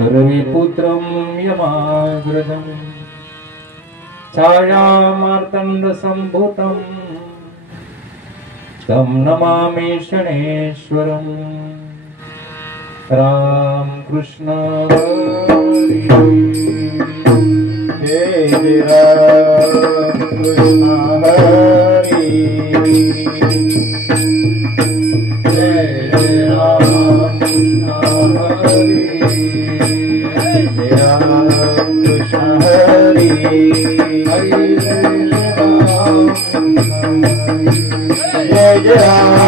रविपुत्रं यमाग्रजं छायामार्तण्डसम्भूतं तं नमामि शनेश्वरं। राम कृष्ण हरि जय राम कृष्ण हरि जय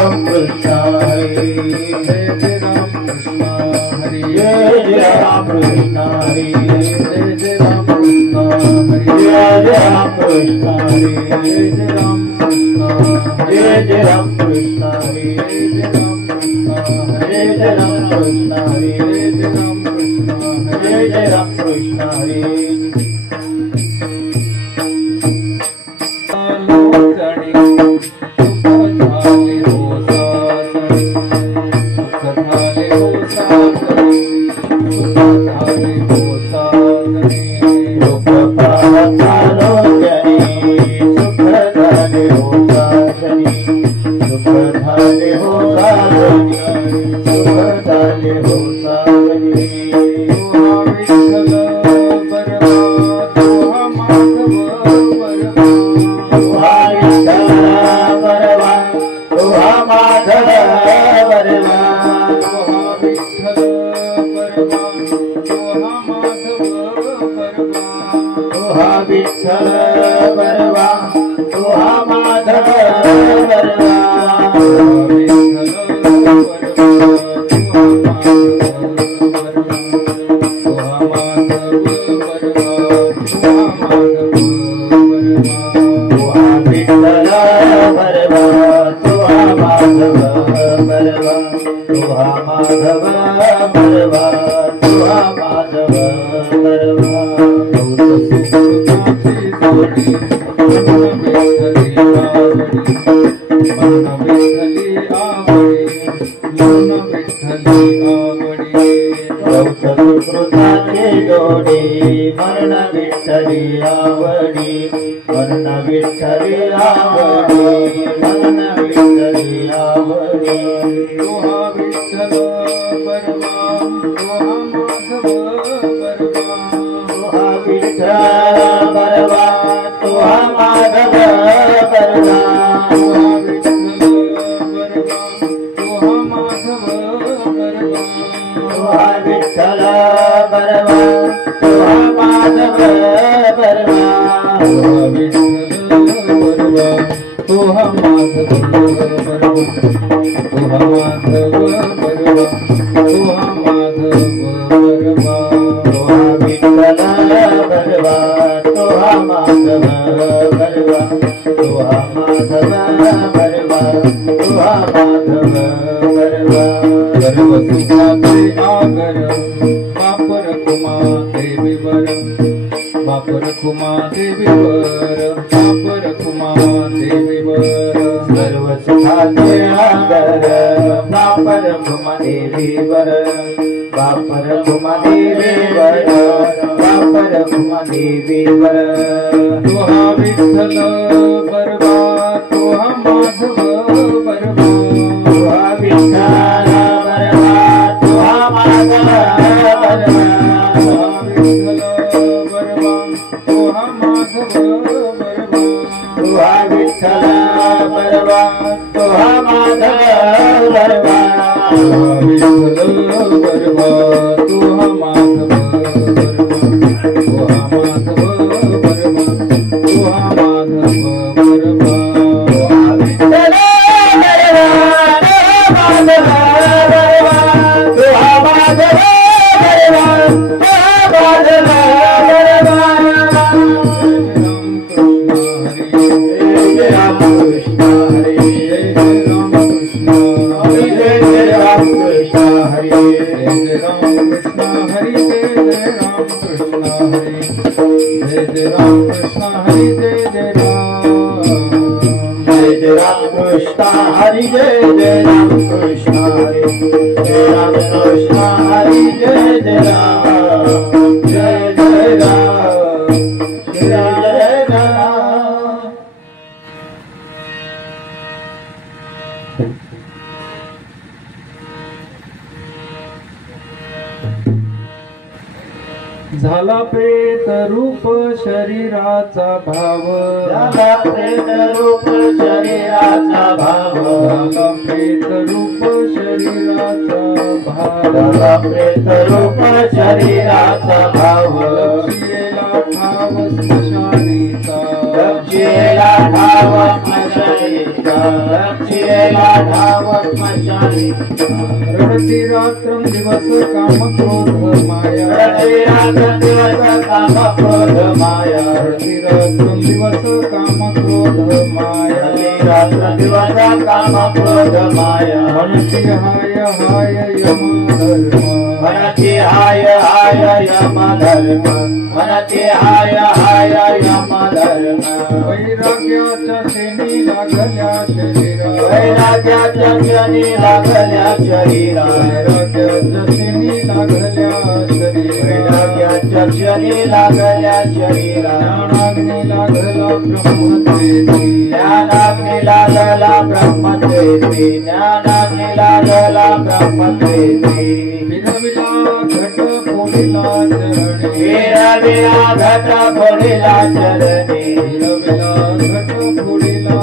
राम कृष्ण हरि जय राम कृष्ण हरि हरि जय राम कृष्ण हरि जय राम कृष्ण हरि जय राम कृष्ण हरि जय राम कृष्ण हरि जय राम कृष्ण हरि जय राम कृष्ण जय राम कृष्ण हरि जय राम कृष्ण हरे जय राम कृष्ण हरे जय राम कृष्ण हरे जय राम कृष्ण हरे। Hare Jai Jai Ram झाला प्रेत रूप शरीराचा भाव झाला प्रेत रूप शरीराचा भाव झाला प्रेत रूप शरीराचा भाव झाला प्रेत रूप शरीराचा भाव लक्षियेला ठाव स्मशानीचा लक्षियेला ठाव स्मशानीचा लक्षियेला ठाव स्मशानीचा रडती रात्रं दिवस काम क्रोध माया रडती रात्रं दिवस काम क्रोध माया रडती रात्रं दिवस काम क्रोध माया रात्र दिवस काम क्रोध माया म्हणती हाय हाय यम धर्म म्हणती हाय हाय यम धर्म म्हणती हाय हाय यम धर्म वैराग्याच्या शेणी लागल्या शरीरा वैराग्याच्या क्षणी लागल्या शरीरा वैराग्याच्या शेणी लागल्या शरीरा वैराग्याच्या क्षणी लागल्या शरीरा ज्ञानाग्नी लागला ब्रह्मतेती ज्ञानाग्नी लागला ब्रह्मतेती ज्ञानाग्नी लागला ब्रह्मतेती विरविला घट पोळीला चरणी विरविला घट पोळीला चरणी विरविला घट पोळीला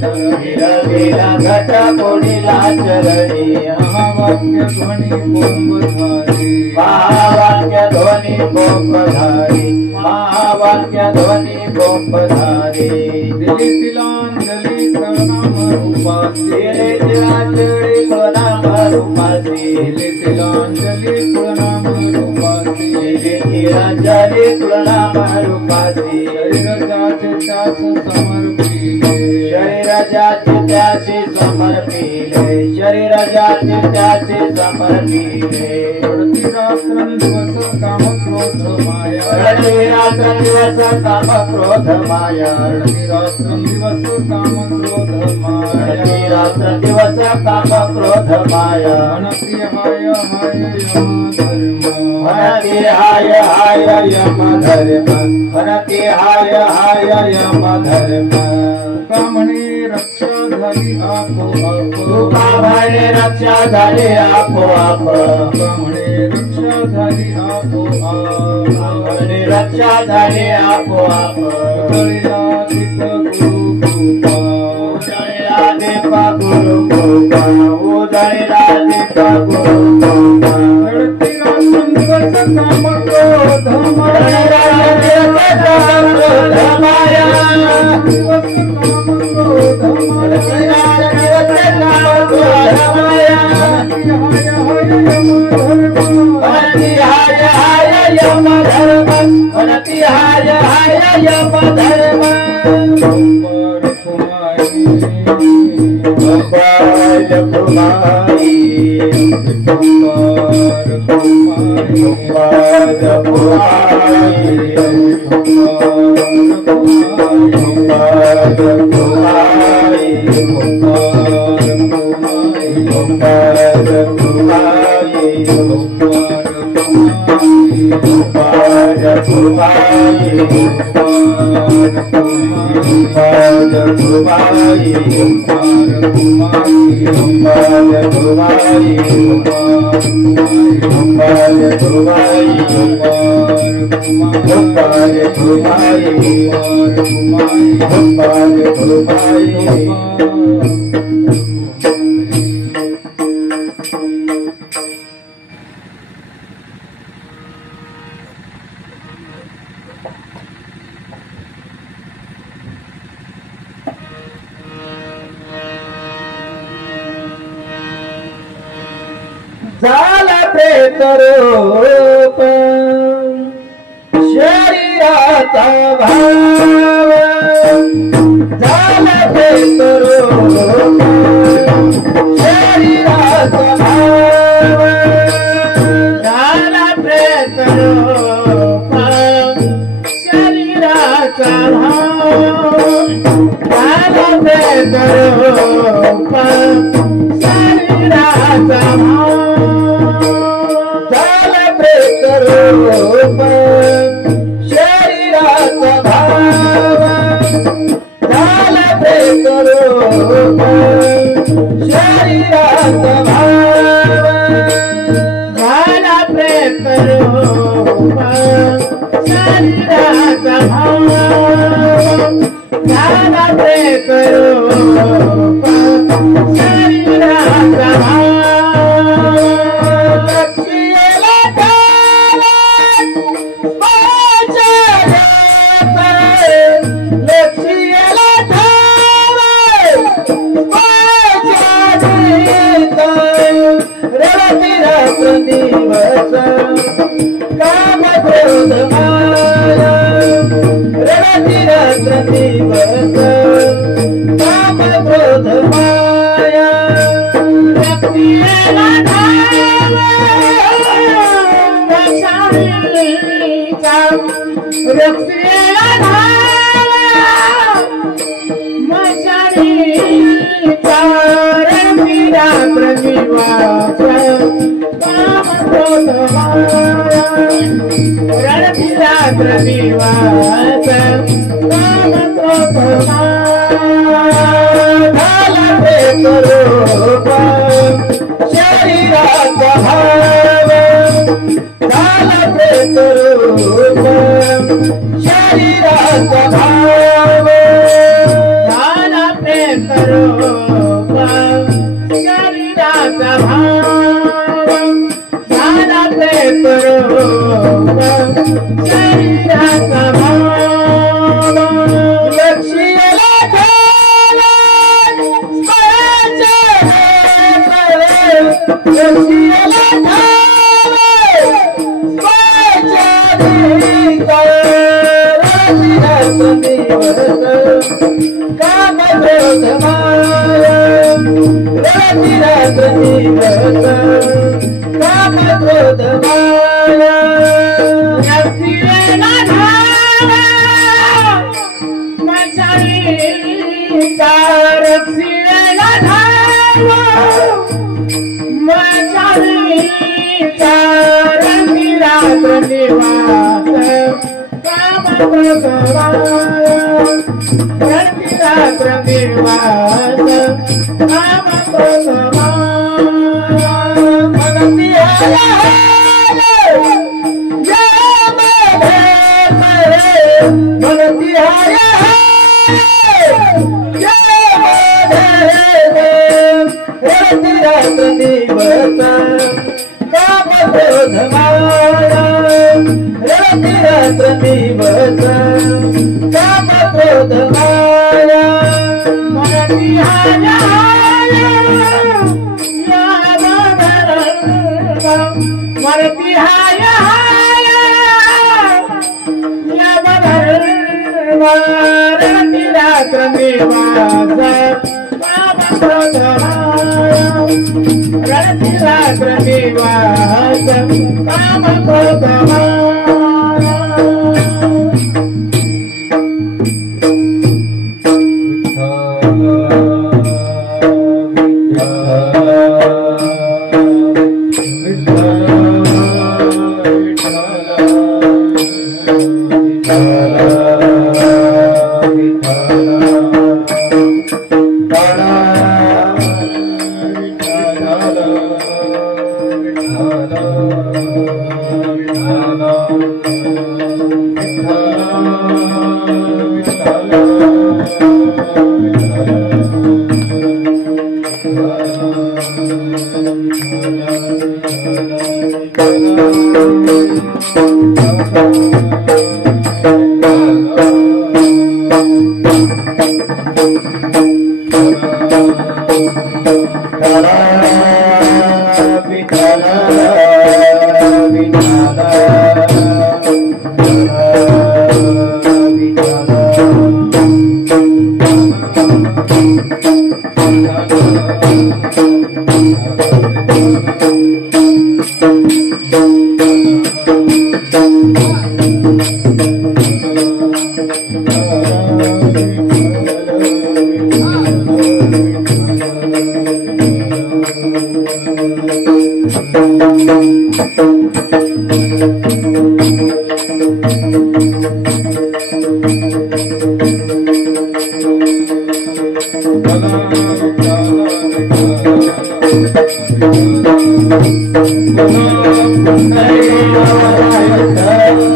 चरणी विरविला घट पोळीला चरणी महावाक्य ध्वनी बोंबधारी महावाक्य ध्वनी बोंबधारी महावाक्य ध्वनी बोंबधारी दिली तिलांजली प्रणाम रूपासी दिले तिलांजली प्रणाम रूपासी दिली तिलांजली प्रणाम रूपासी दिले तिलांजली प्रणाम रूपासी शरीराचे त्यास समर्पिले शरीराचे त्याचे समर्पिले शरीराचे त्याचे समर्पिले रडती रात्रं दिवस काम क्रोध माया रडती रात्रं दिवस काम क्रोध माया रडती रात्रं दिवस काम क्रोध माया रडती रात्र दिवस काम क्रोध माया मनप्रिय हाय हाय यम धर्म म्हणती हाय हाय यम धर्म म्हणती हाय हाय यम धर्म तुका म्हणे रक्षा झाली आपोआप तुका म्हणे रक्षा झाली आपोआप तुका म्हणे रक्षा झाली आपोआप म्हणे रक्षा झाली आपोआप उतळीला दीप गुरु कृपा उदळीला दीप गुरु कृपा उदळीला दीप गुरु कृपा रडती रात्रं दिवस काम क्रोध माया दिवस काम क्रोध माया दिवस काम क्रोध माया म्हणती हाय हाय यम धर्म म्हणती हाय हाय यम धर्म गोपाल कुमारी गोपाल कुमारी गोपाल कुमारी गोपाल कुमारी झाला प्रेत रूप शरीराचा भाव झाला प्रेत रूप शरीराचा भाव झाला प्रेत रूप शरीराचा भाव झाला प्रेत रूप शरीराचा भाव झाला प्रेत रूप शरीराचा भाव झाला प्रेत रूप शरीराचा भाव शरीराचा भाव झाला ते करो शरीराचा भाव लक्ष्मीला लक्ष्मीला रवती रात्र दिवस काम क्रोध माया रवती रात्र दिवस काम क्रोध माया लक्ष्मीला रक्ष्मीला मशालीचा रात्र निवास काम क्रोध माया रडती रात्र निवास काम क्रोध माया ते स्वरूप शरीराचा भाव झाला ते स्वरूप शरीराचा भाव झाला ते स्वरूप शरीराचा भाव झाला ते स्वरूप शरीराचा भाव लक्ष्मीला लक्ष्मीला काम क्रोध माया रवती रात्र दिवस काम क्रोध माया लक्ष्मीला मशालीचा रक्ष्मीला मशालीचा रवती रात्र निवास काम क्रोध माया रवती रात्र निवास काम क्रोध माया भक्ती भक्ती रवती रात्र दिवस काम क्रोध माया रवती रात्र दिवस काम क्रोध माया मरती मरती रवती रात्र निवास काम क्रोध माया रवती रात्र निवास काम क्रोध माया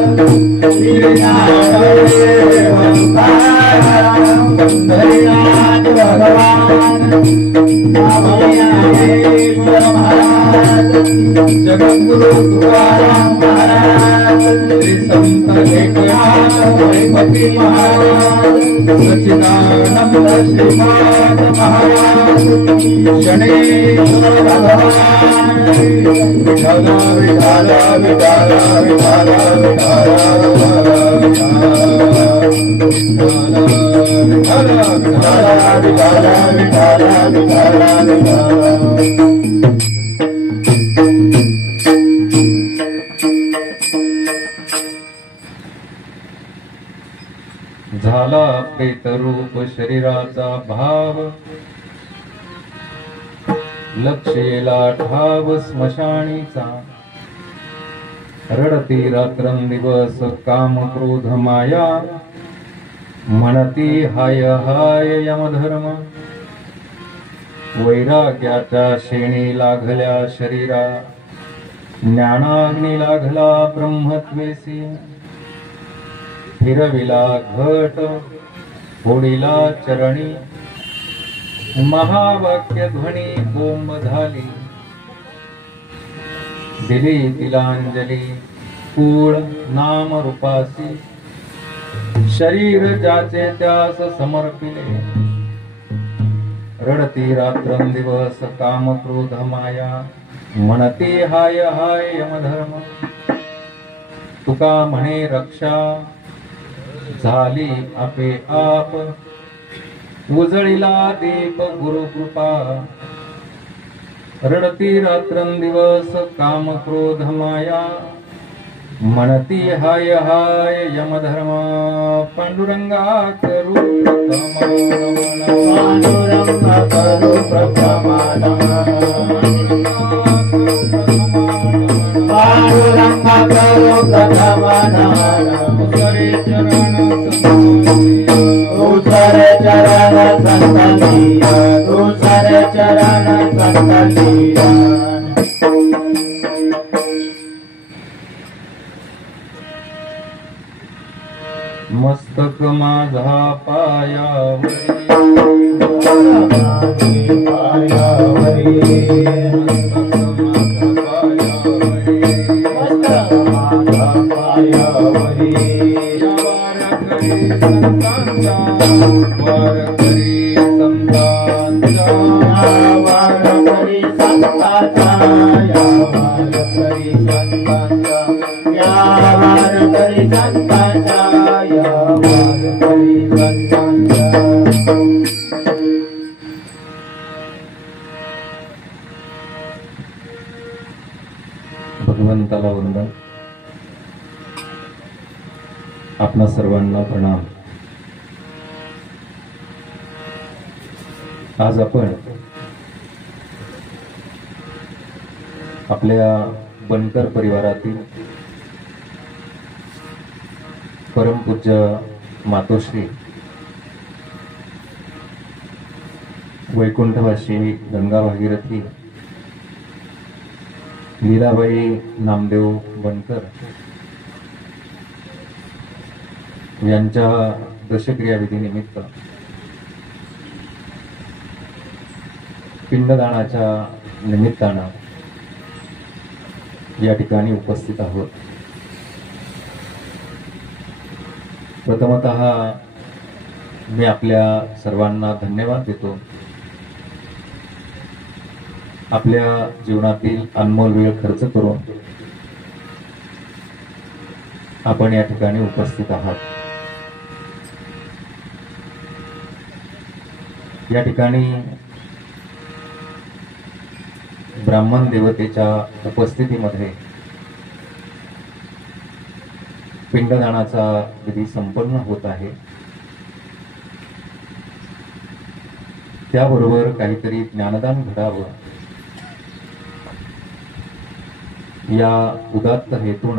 Hare जगद्गुरु तुकाराम महाराज श्री संत एकनाथ गणपती महाराज सच्चिदानंद श्रीमान महाराज शनेश्वर भगवान विठ्ठल विठ्ठल विठ्ठल विठ्ठल झाला प्रेतरूप शरीराचा भाव लक्षेला ठाव स्मशानीचा रडती रात्रंदिवस काम क्रोध माया म्हणती हाय हाय यमधर्म वैराग्याच्या शेणी लागल्या शरीरा ज्ञानाग्नी लागला ब्रह्मत्वेसी फिरविला घट फोडिला चरणी महावाक्य ध्वनी बोंब झाली दिली तिलांजली कूळ नाम रूपासी शरीर ज्याचे त्यास समर्पिले रडती रात्रंदिवस काम क्रोध माया म्हणती हाय हाय यमधर्म तुका म्हणे रक्षा झाली आपे आप उजळीला दीप गुरुकृपा रडती रात्रंदिवस काम क्रोध माया म्हणती हाय हाय यमधर्म पांडुरंगा करू मस्तक माझा पायावरी भगवंताला वंदन. आपणा सर्वांना प्रणाम. आज आपण आपल्या बनकर परिवारातील परमपूज्य मातोश्री वैकुंठवासी गंगा भागीरथी लीलाबाई नामदेव बनकर यांच्या दशक्रिया विधीनिमित्त पिंडदानाच्या निमित्तानं या ठिकाणी उपस्थित आहोत. प्रथमतः मी आपल्या सर्वांना धन्यवाद देतो. आपल्या जीवनातील अनमोल वेळ खर्च करून आपण या ठिकाणी उपस्थित आहात. या ठिकाणी ब्राह्मण देवतेच्या उपस्थितीमध्ये पिंडदानाचा विधी संपन्न होत आहे. त्याबरोबर काहीतरी ज्ञानदान घडावं या उदात्त हेतून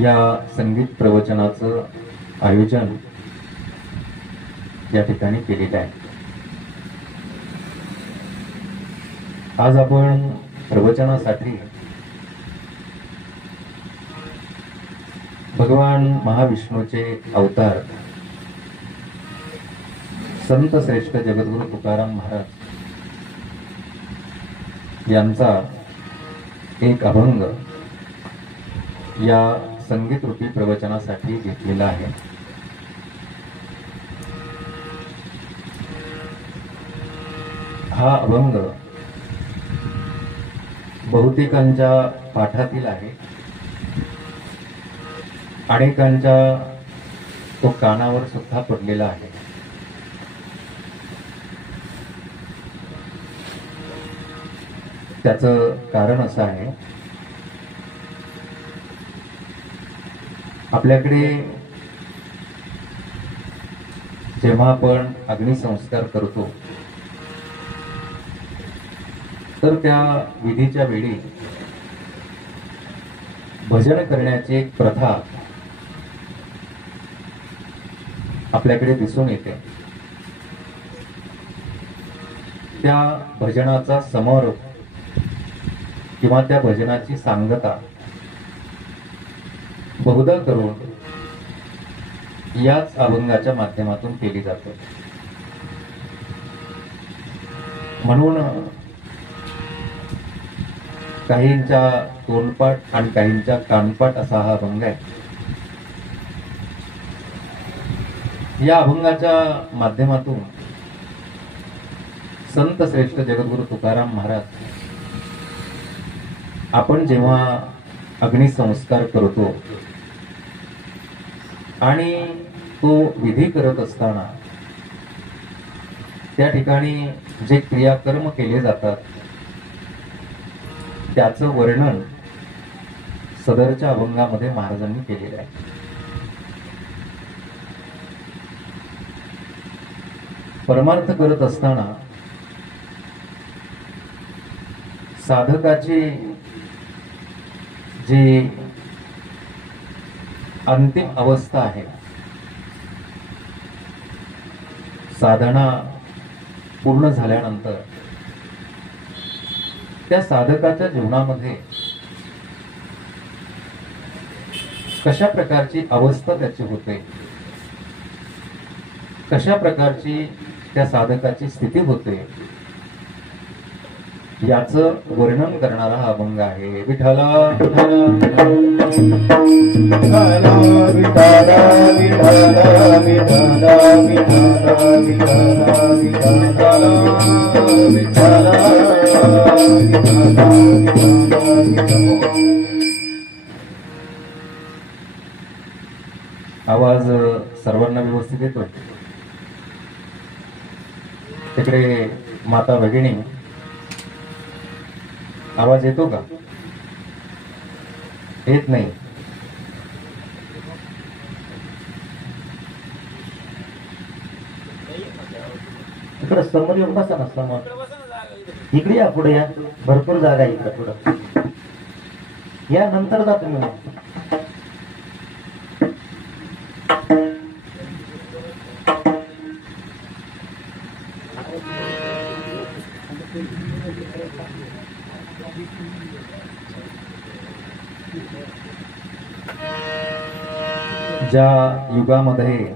या संगीत प्रवचनाचं आयोजन या ठिकाणी केलेलं आहे. आज आपण प्रवचनासाठी भगवान महाविष्णूचे अवतार संत श्रेष्ठ जगद्गुरु तुकाराम महाराज यांचा एक अभंग या संगीत रूपी प्रवचनासाठी घेतलेला आहे। हा अभंग बहुतेकांच्या पाठातील आहे, अनेकांच्या तो कानावर सुद्धा पडलेला आहे। त्याचं कारण असं आहे, आपल्याकडे जेव्हा आपण अग्निसंस्कार करतो तर त्या विधीच्या वेळी भजन करण्याची एक प्रथा आपल्याकडे दिसून येते। त्या भजनाचा समारोप किंवा त्या भजनाची सांगता बहुधा करून याच अभंगाच्या माध्यमातून केली जाते। म्हणून काहींच्या तोंडपाठ आणि काहींच्या कानपाठ असा हा अभंग आहे। या अभंगाच्या माध्यमातून संत श्रेष्ठ जगद्गुरु तुकाराम महाराज आपण जेव्हा अग्निसंस्कार करतो आणि तो विधी करत असताना त्या ठिकाणी जे क्रियाकर्म केले जातात त्याचं वर्णन सदरच्या अभंगामध्ये महाराजांनी केलेलं आहे। परमार्थ करत असताना साधकाची जी अंतिम अवस्था आहे, साधना पूर्ण झाल्यानंतर त्या साधकाच्या जीवनामध्ये कशा प्रकारची अवस्था त्याची होते, कशा प्रकारची त्या साधकाची स्थिती होते, याचं वर्णन करणारा हा अभंग आहे। विठ्ठला विठ्ठला आवाज सर्वांना व्यवस्थित येतोय? तिकडे माता भगिनी आवाज येतो का? येत नाही? इकडे समोर येऊन बसा ना, समोर इकडे या, पुढे या, भरपूर जागा आहे इकडे, पुढे या, नंतर जा तुम्ही। ज्या युगामध्ये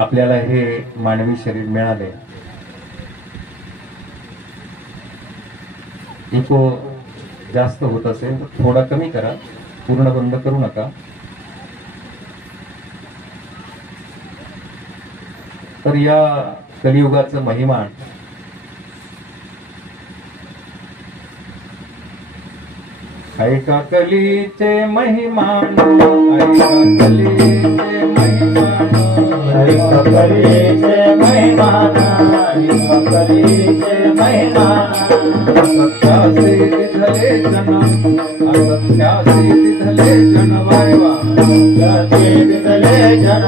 आपल्याला हे मानवी शरीर मिळाले, इको जास्त होत असेल तर थोडा कमी करा, पूर्ण बंद करू नका। तर या कलियुगाचं महिमान ऐका कलीचे महिमान, ऐका कलीचे महिमान, ऐका कलीचे महिमान, ऐका कलीचे महिमान। असत्यासी दिधले जन, असत्यासी दिधले जन, वायवा असत्यासी दिधले जन,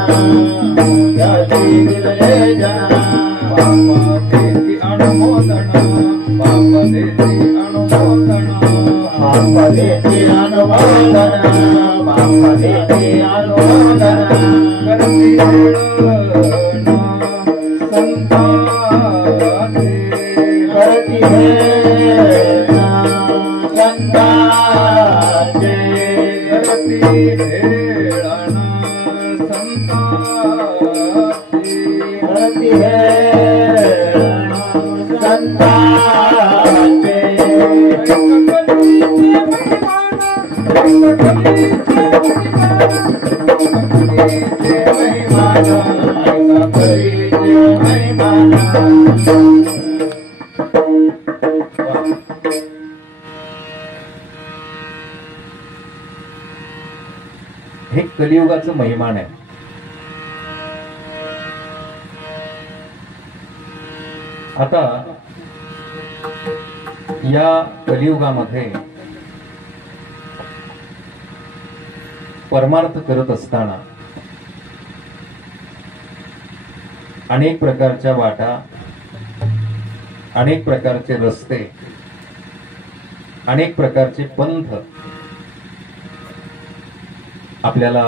असत्यासी दिधले जन। बापा देती अनुमोदन, बापा देती अनुमोदन, बापा देती अनुमोदन, बापा देती अनुमोदन। करती संताचे, करती प्रीति है संताचे हे कलियुगाचं महिमान आहे. आता या कलियुगामध्ये परमार्थ करत असताना अनेक प्रकारच्या वाटा, अनेक प्रकारचे रस्ते, अनेक प्रकारचे पंथ आपल्याला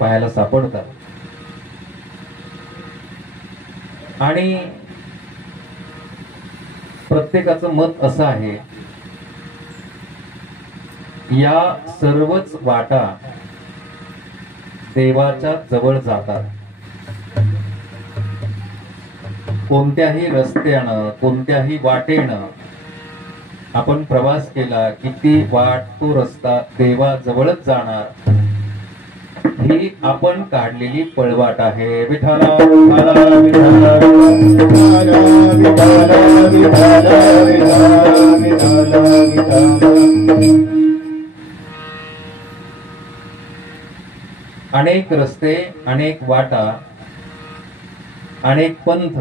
पाहायला सापडतात. आणि प्रत्येकाचं मत असं आहे, या सर्वच वाटा देवाच्या जवळ जातात. कोणत्याही रस्त्यानं, कोणत्याही वाटेनं आपण प्रवास केला की ती वाट, तो रस्ता देवाजवळच जाणार, ही आपण काढलेली पळवाट आहे. विठाला विठाला विठाला विठाला विठाला विठाला विठाला. अनेक रस्ते, अनेक वाटा, अनेक पंथ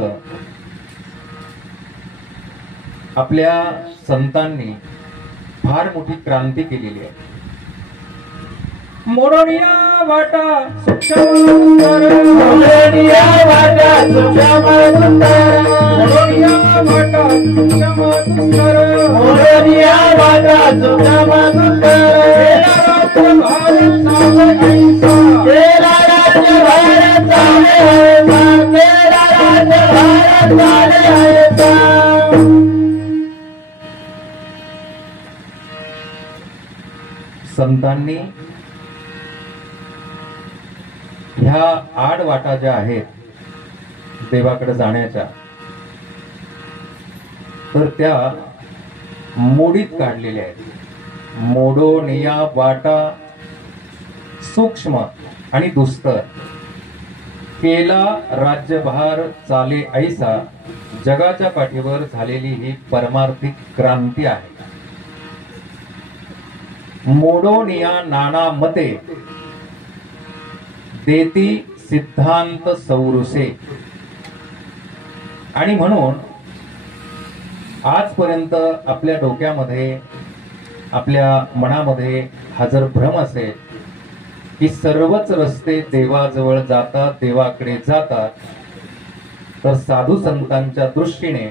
आपल्या संतांनी फार मोठी क्रांती केलेली आहे. मोडोनिया वाटा सूक्ष्म सुंदर, मोडोनिया वाटा सूक्ष्म सुंदर, मोडोनिया वाटा सूक्ष्म सुंदर, मोडोनिया वाटा सूक्ष्म सुंदर. तेरा राज्य भारत चाले ऐसा, तेरा राज्य भारत चाले ऐसा. संतांनी ह्या आड वाटा ज्या आहेत देवाकडे जाण्याच्या, तर त्या मोडीत काढलेल्या आहेत. मोडोनिया वाटा सूक्ष्म आणि दुस्तर, केला राज्यभार चाले ऐसा. जगाच्या पाठीवर झालेली ही परमार्थिक क्रांती आहे. मोडोनिया नाना मते, देती सिद्धांत सौरुसे. आणि म्हणून आजपर्यंत आपल्या डोक्यामध्ये, आपल्या मनामध्ये हा जर भ्रम असेल की सर्वच रस्ते देवाजवळ जातात, देवाकडे जातात, तर साधू संतांच्या दृष्टीने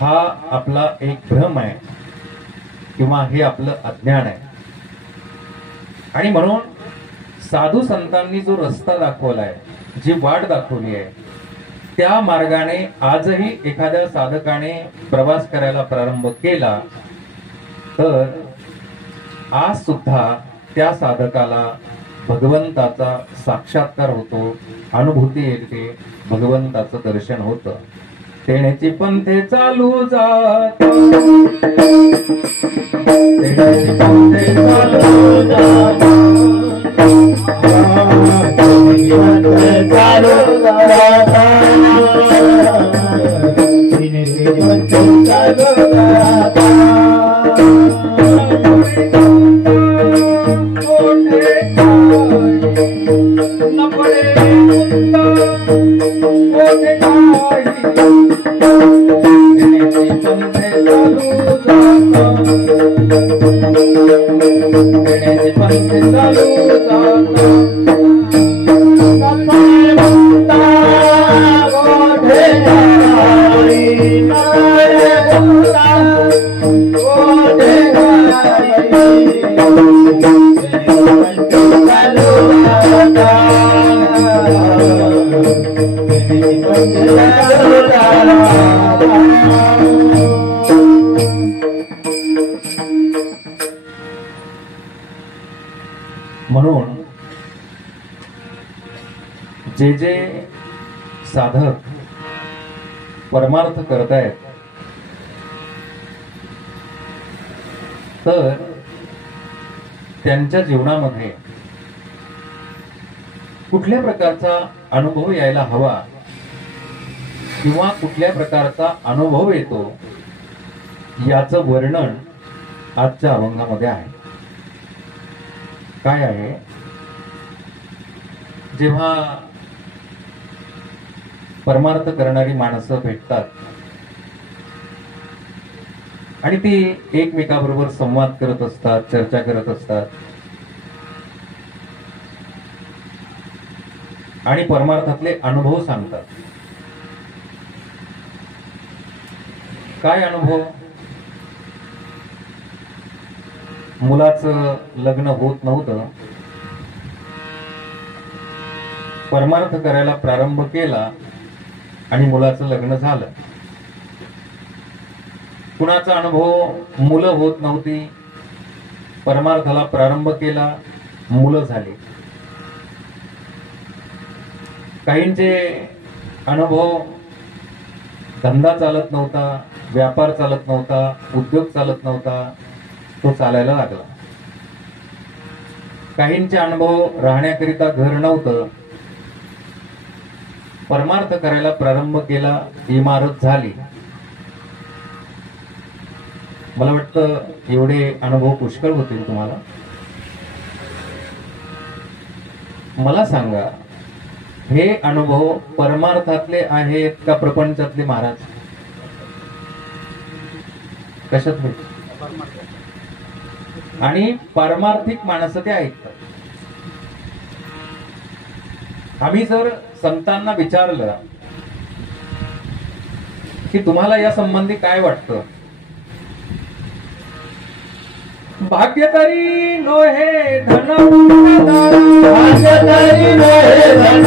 हा आपला एक भ्रम आहे किंवा हे आपलं अज्ञान आहे. आणि म्हणून साधू संतांनी जो रस्ता दाखवलाय, जी वाट दाखवली आहे, त्या मार्गाने आजही एखाद्या साधकाने प्रवास करायला प्रारंभ केला तर आज सुद्धा त्या साधकाला भगवंताचा साक्षात्कार होतो, अनुभूती येते, भगवंताचं दर्शन होतं. तेण्याची पंथे चालू जात, तेण्याची पंथे चालू जात, तेण्याची पंथे चालू जात, तेण्याची पंथे चालू जात. म्हणून जे जे साधक परमार्थ करतायत तर त्यांच्या जीवनामध्ये कुठल्या प्रकारचा अनुभव यायला हवा किंवा कुठल्या प्रकारचा अनुभव येतो याचं वर्णन आजच्या अभंगामध्ये आहे. काय आहे? जेव्हा परमार्थ करणारी माणसं भेटतात आणि ती एकमेकाबरोबर संवाद करत असतात, चर्चा करत असतात आणि परमार्थातले अनुभव सांगतात. काय अनुभव? मुलाचं लग्न होत नव्हतं, परमार्थ करायला प्रारंभ केला आणि मुलाचं लग्न झालं. कुणाचा अनुभव? मुलं होत नव्हती, परमार्थाला प्रारंभ केला, मुलं झाली. काहींचे अनुभव धंदा चालत नव्हता, व्यापार चालत नव्हता, उद्योग चालत नव्हता, तो चालायला लागला. काहींचे अनुभव राहण्याकरिता घर नव्हतं, परमार्थ करायला प्रारंभ केला, इमारत झाली. मला वाटतं एवढे अनुभव पुष्कळ होतील तुम्हाला. मला सांगा, हे अनुभव परमार्थातले आहेत का प्रपंचातले महाराज? कशातले? आणि पारमार्थिक माणसं ते ऐकतात. आम्ही जर संतांना विचारलं की तुम्हाला या संबंधी काय वाटतं, भाग्य तरी नोहे धन भाग्य तरी नोहे धन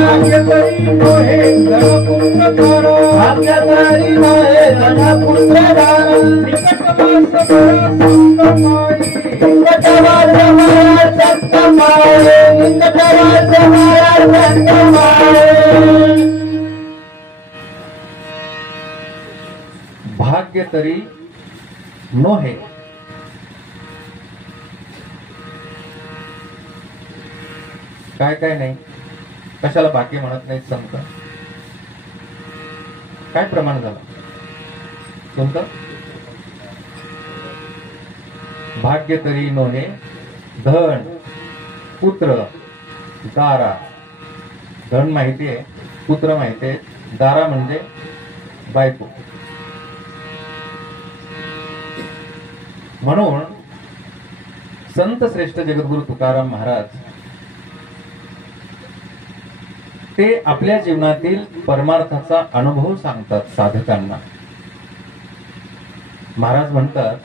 भाग्य तरी नोहे धन भाग्य तरी नोहे धन भाग्य तरी नोहे. काय काय नाही, कशाला बाकी म्हणत नाहीत संत? काय प्रमाण झालं तुमचं? भाग्य तरी नोहे धन पुत्र दारा. धन माहितीये, पुत्र माहितीये, दारा म्हणजे बायको. म्हणून संत श्रेष्ठ जगद्गुरु तुकाराम महाराज ते आपल्या जीवनातील परमार्थाचा अनुभव सांगतात साधकांना. महाराज म्हणतात,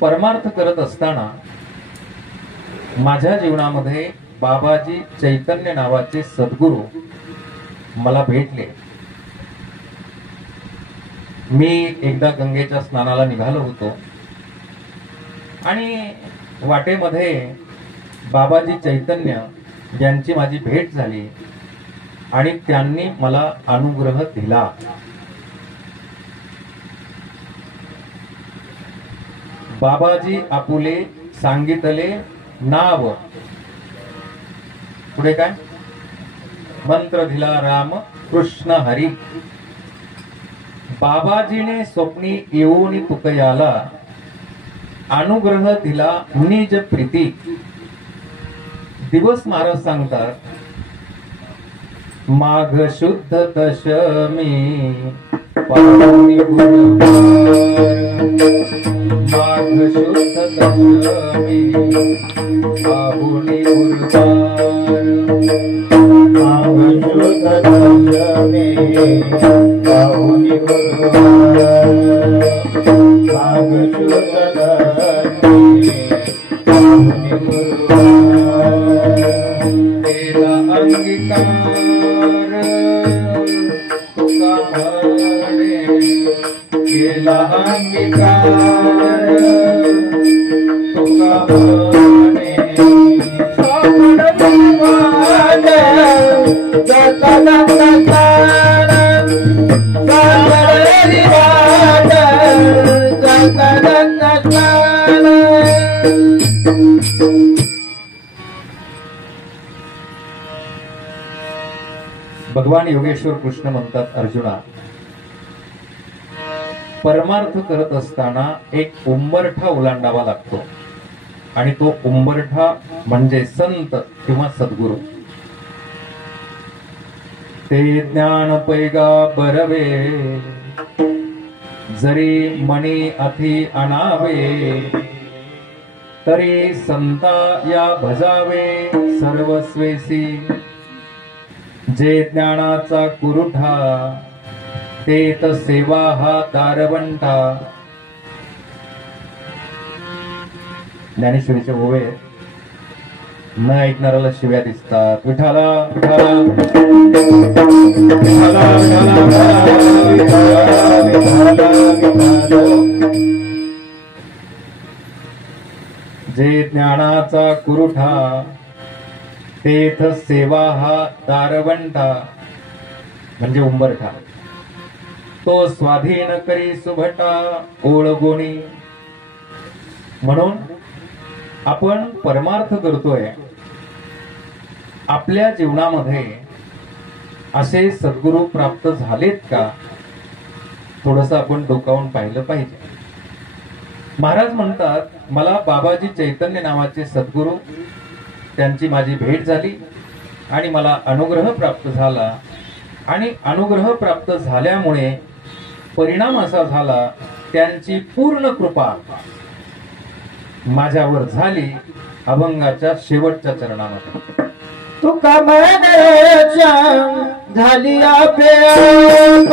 परमार्थ करत असताना माझ्या जीवनामध्ये बाबाजी चैतन्य नावाचे सद्गुरू मला भेटले. मी एकदा गंगेच्या स्नानाला निघालो होतो आणि वाटेमध्ये बाबाजी चैतन्य यांची माझी भेट झाली आणि त्यांनी मला अनुग्रह दिला. बाबाजी आपुले सांगितले नाव. पुढे काय? मंत्र दिला राम कृष्ण हरी. बाबाजीने स्वप्नी येऊन तुकयाला अनुग्रह दिला निज प्रीती. दिवस महाराज सांगतात, माघ शुद्ध दशमी पाहुणी गुरुवार. माघ शुद्ध दशमी पाहुणी गुरुवार. माघ शुद्ध दशमी पाहुणी गुरुवार. माघ शुद्ध दशमी पाहुणी गुरुवार. केला अंगीकार तुका म्हणे. केला अंगीकार तुका म्हणे. सापड भगवान योगेश्वर कृष्ण म्हणतात, अर्जुना, परमार्थ करत असताना एक उंबरठा ओलांडावा लागतो आणि तो उंबरठा म्हणजे संत किंवा सद्गुरू. ते ज्ञान पैगा बरवे, जरी मणी अति अनावे, तरी संता या भजावे सर्वस्वेसी. जे ज्ञानाचा कुरुठा, तेत सेवा हा दारवंटा. ज्ञानेश्वरीचे ओवे न ऐकणाऱ्याला शिव्या दिसतात. विठाला विठाला विठाला विठाला. जे ज्ञानाचा कुरुठा, तेथ सेवा हा दारवंटा म्हणजे उंबरठा. तो स्वाधीन करी सुभटा ओळगोणी. म्हणून आपण परमार्थ करतोय, आपल्या जीवनामध्ये असे सद्गुरू प्राप्त झालेत का, थोडस आपण डोकावून पाहिलं पाहिजे. महाराज म्हणतात, मला बाबाजी चैतन्य नावाचे सद्गुरू, त्यांची माझी भेट झाली आणि मला अनुग्रह प्राप्त झाला. आणि अनुग्रह प्राप्त झाल्यामुळे परिणाम असा झाला, त्यांची पूर्ण कृपा माझ्यावर झाली अभंगाच्या शेवटच्या चरणामध्ये. तुका म्हणच्या झाली आपेप,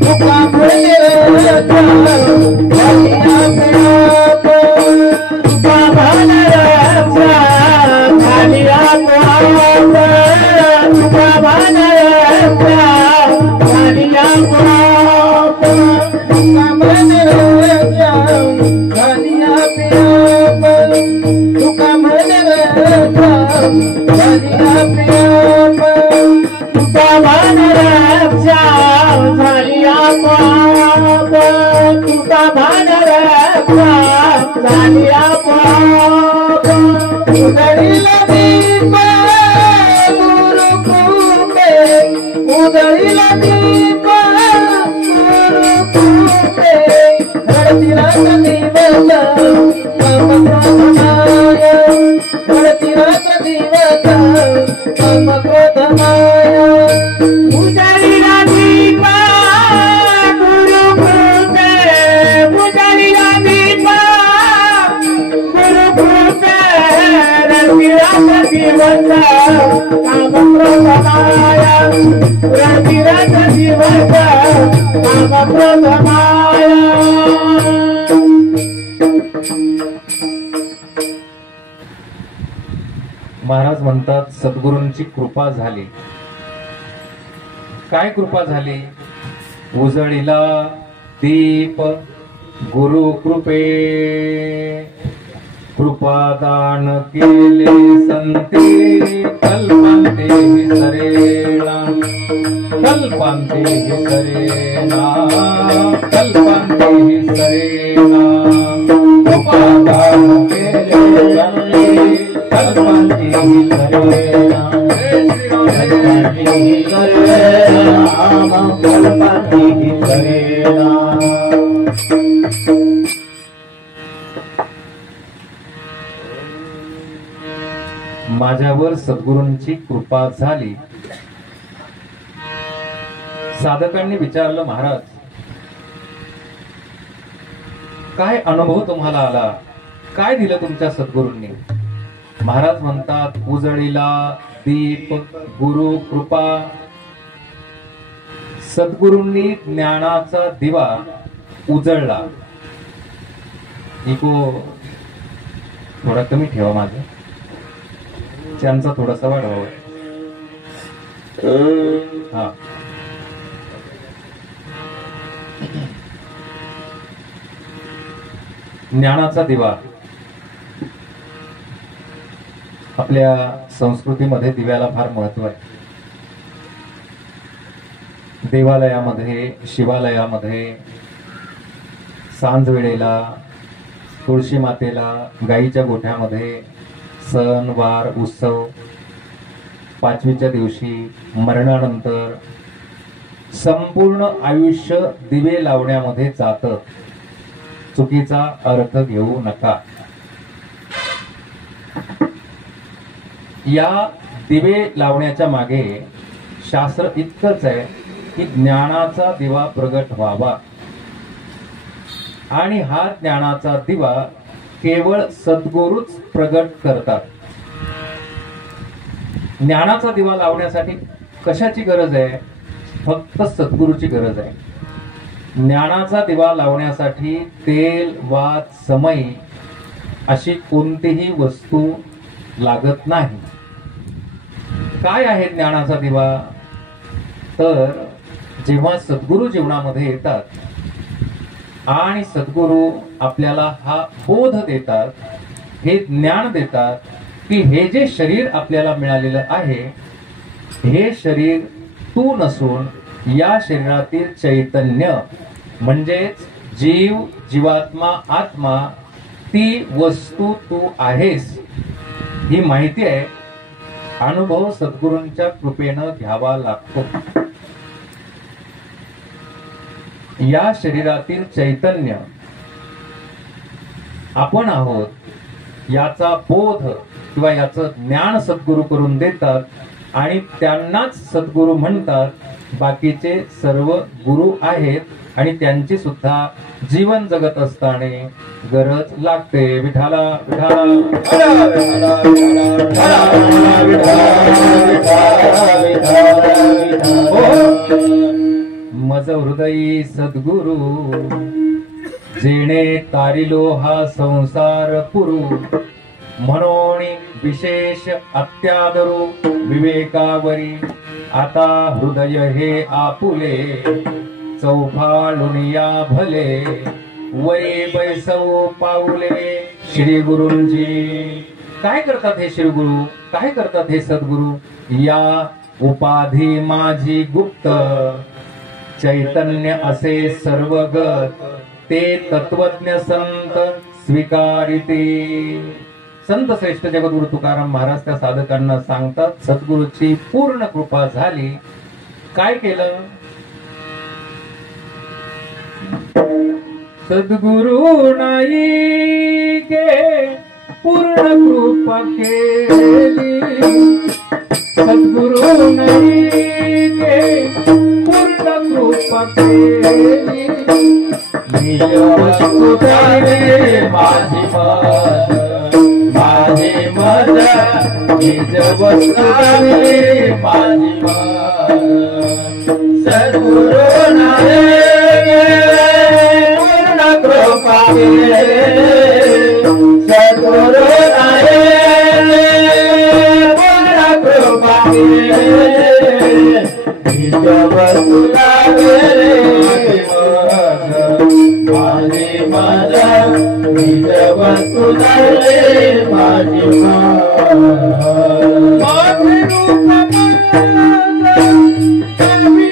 तुका म्हणच्या झाली आपेप, तुका म्हणच्या झाली आपोआप, तुका म्हणच्या झाली आपोआप, तुका म्हणच्या झाली आपोआप, तुका म्हणच्या झाली आपोआप, तुका म्हणच्या झाली आपोआप, तुका म्हणच्या झाली आपोआप. उधळीला दीप गुरु कृपे, उधळीला दीप गुरु कृपे, धरतीला दिवस काम क्रोधमाय, धरतीला दिवस काम क्रोधमाय. उधळीला दीप गुरु कृपे, उधळीला दीप गुरु कृपे, धरतीला दिवस काम क्रोधमाय, धरतीला दिवस काम क्रोधमाय. महाराज म्हणतात, सद्गुरूंची कृपा झाली. काय कृपा झाली? उजळीला दीप गुरु कृपे, कृपादान केले संते, कल्पांते विसरेना, कल्पांते विसरेना, कल्पांते विसरेना. कृपादान केले संते, कल्पांते विसरेना, कल्पांते विसरेना, कल्पांते विसरेना. माझ्यावर सद्गुरूंची कृपा झाली. साधकांनी विचारलं, महाराज काय अनुभव तुम्हाला आला, काय दिलं तुमच्या सद्गुरूंनी? महाराज म्हणतात, उजळीला दीप गुरु कृपा. सद्गुरूंनी ज्ञानाचा दिवा उजळला. इको थोडा कमी ठेवा, माझं त्यांचा थोडासा वाढवावा. हा, ज्ञानाचा दिवा. आपल्या संस्कृतीमध्ये दिव्याला फार महत्व आहे. देवालयामध्ये, शिवालयामध्ये सांज वेळेला, तुळशी मातेला, गाईच्या गोठ्यामध्ये सण वार उत्सव 5वीच्या दिवशी मरणानंतर संपूर्ण आयुष्य दिवे लावण्यामध्ये जातं. चुकीचा अर्थ घेऊ नका. या दिवे लावण्याच्या मागे शास्त्र इतकंच आहे की ज्ञानाचा दिवा प्रगट व्हावा, आणि हा ज्ञानाचा दिवा केवळ सद्गुरूच प्रगट करतात. ज्ञानाचा दिवा लावण्यासाठी कशाची गरज आहे? फक्त सद्गुरूची गरज आहे. ज्ञानाचा दिवा लावण्यासाठी तेल, वात, समई अशी कोणतीही वस्तू लागत नाही. काय आहे ज्ञानाचा दिवा? तर जेव्हा सद्गुरू जीवनामध्ये येतात आणि सद्गुरू आपल्याला हा बोध देतात, हे ज्ञान देतात की हे जे शरीर आपल्याला मिळालेलं आहे, हे शरीर तू नसून या शरीरातील चैतन्य म्हणजेच जीव, जीवात्मा, आत्मा, ती वस्तू तू आहेस. ही माहिती आहे. अनुभव सद्गुरूंच्या कृपेनं घ्यावा लागतो. या शरीरातील चैतन्य आपण आहोत याचा बोध किंवा याचं ज्ञान सद्गुरू करून देतात, आणि त्यांनाच सद्गुरू म्हणतात. बाकीचे सर्व गुरु आहेत आणि त्यांची सुद्धा जीवन जगत असताना गरज लागते. विठाला विठाला मज हृदयी सद्गुरु जेणे तारिलो हा संसार पुरू, म्हणून विशेष अत्यादरू विवेकावरी आता हृदय हे आपुले, चौफाळून या भले वरी बैसव पाऊले. श्री गुरुंजी काय करतात हे श्रीगुरु? काय करतात हे सद्गुरु? या उपाधी माझी गुप्त, चैतन्य असे सर्वगत, ते तत्वज्ञ संत स्वीकारिते. संत श्रेष्ठ जगद्गुरु तुकाराम महाराज त्या साधकांना सांगतात, सद्गुरूची पूर्ण कृपा झाली. काय केलं? सद्गुरु नाही गे पूर्ण कृपा केली, सद्गुरु नाही गे पूर्ण कृपा केली. निज वस्तू झाली माझी मत, माझी मत निज वस्तू झाली माझी मत. सद्गुरु नाही पूर्ण कृपा केली, सद्गुरु नाही पूर्ण कृपा केली. निज वस्तू झाली माझी मत, निज वस्तू झाली माझी मत. माझे रूप कवी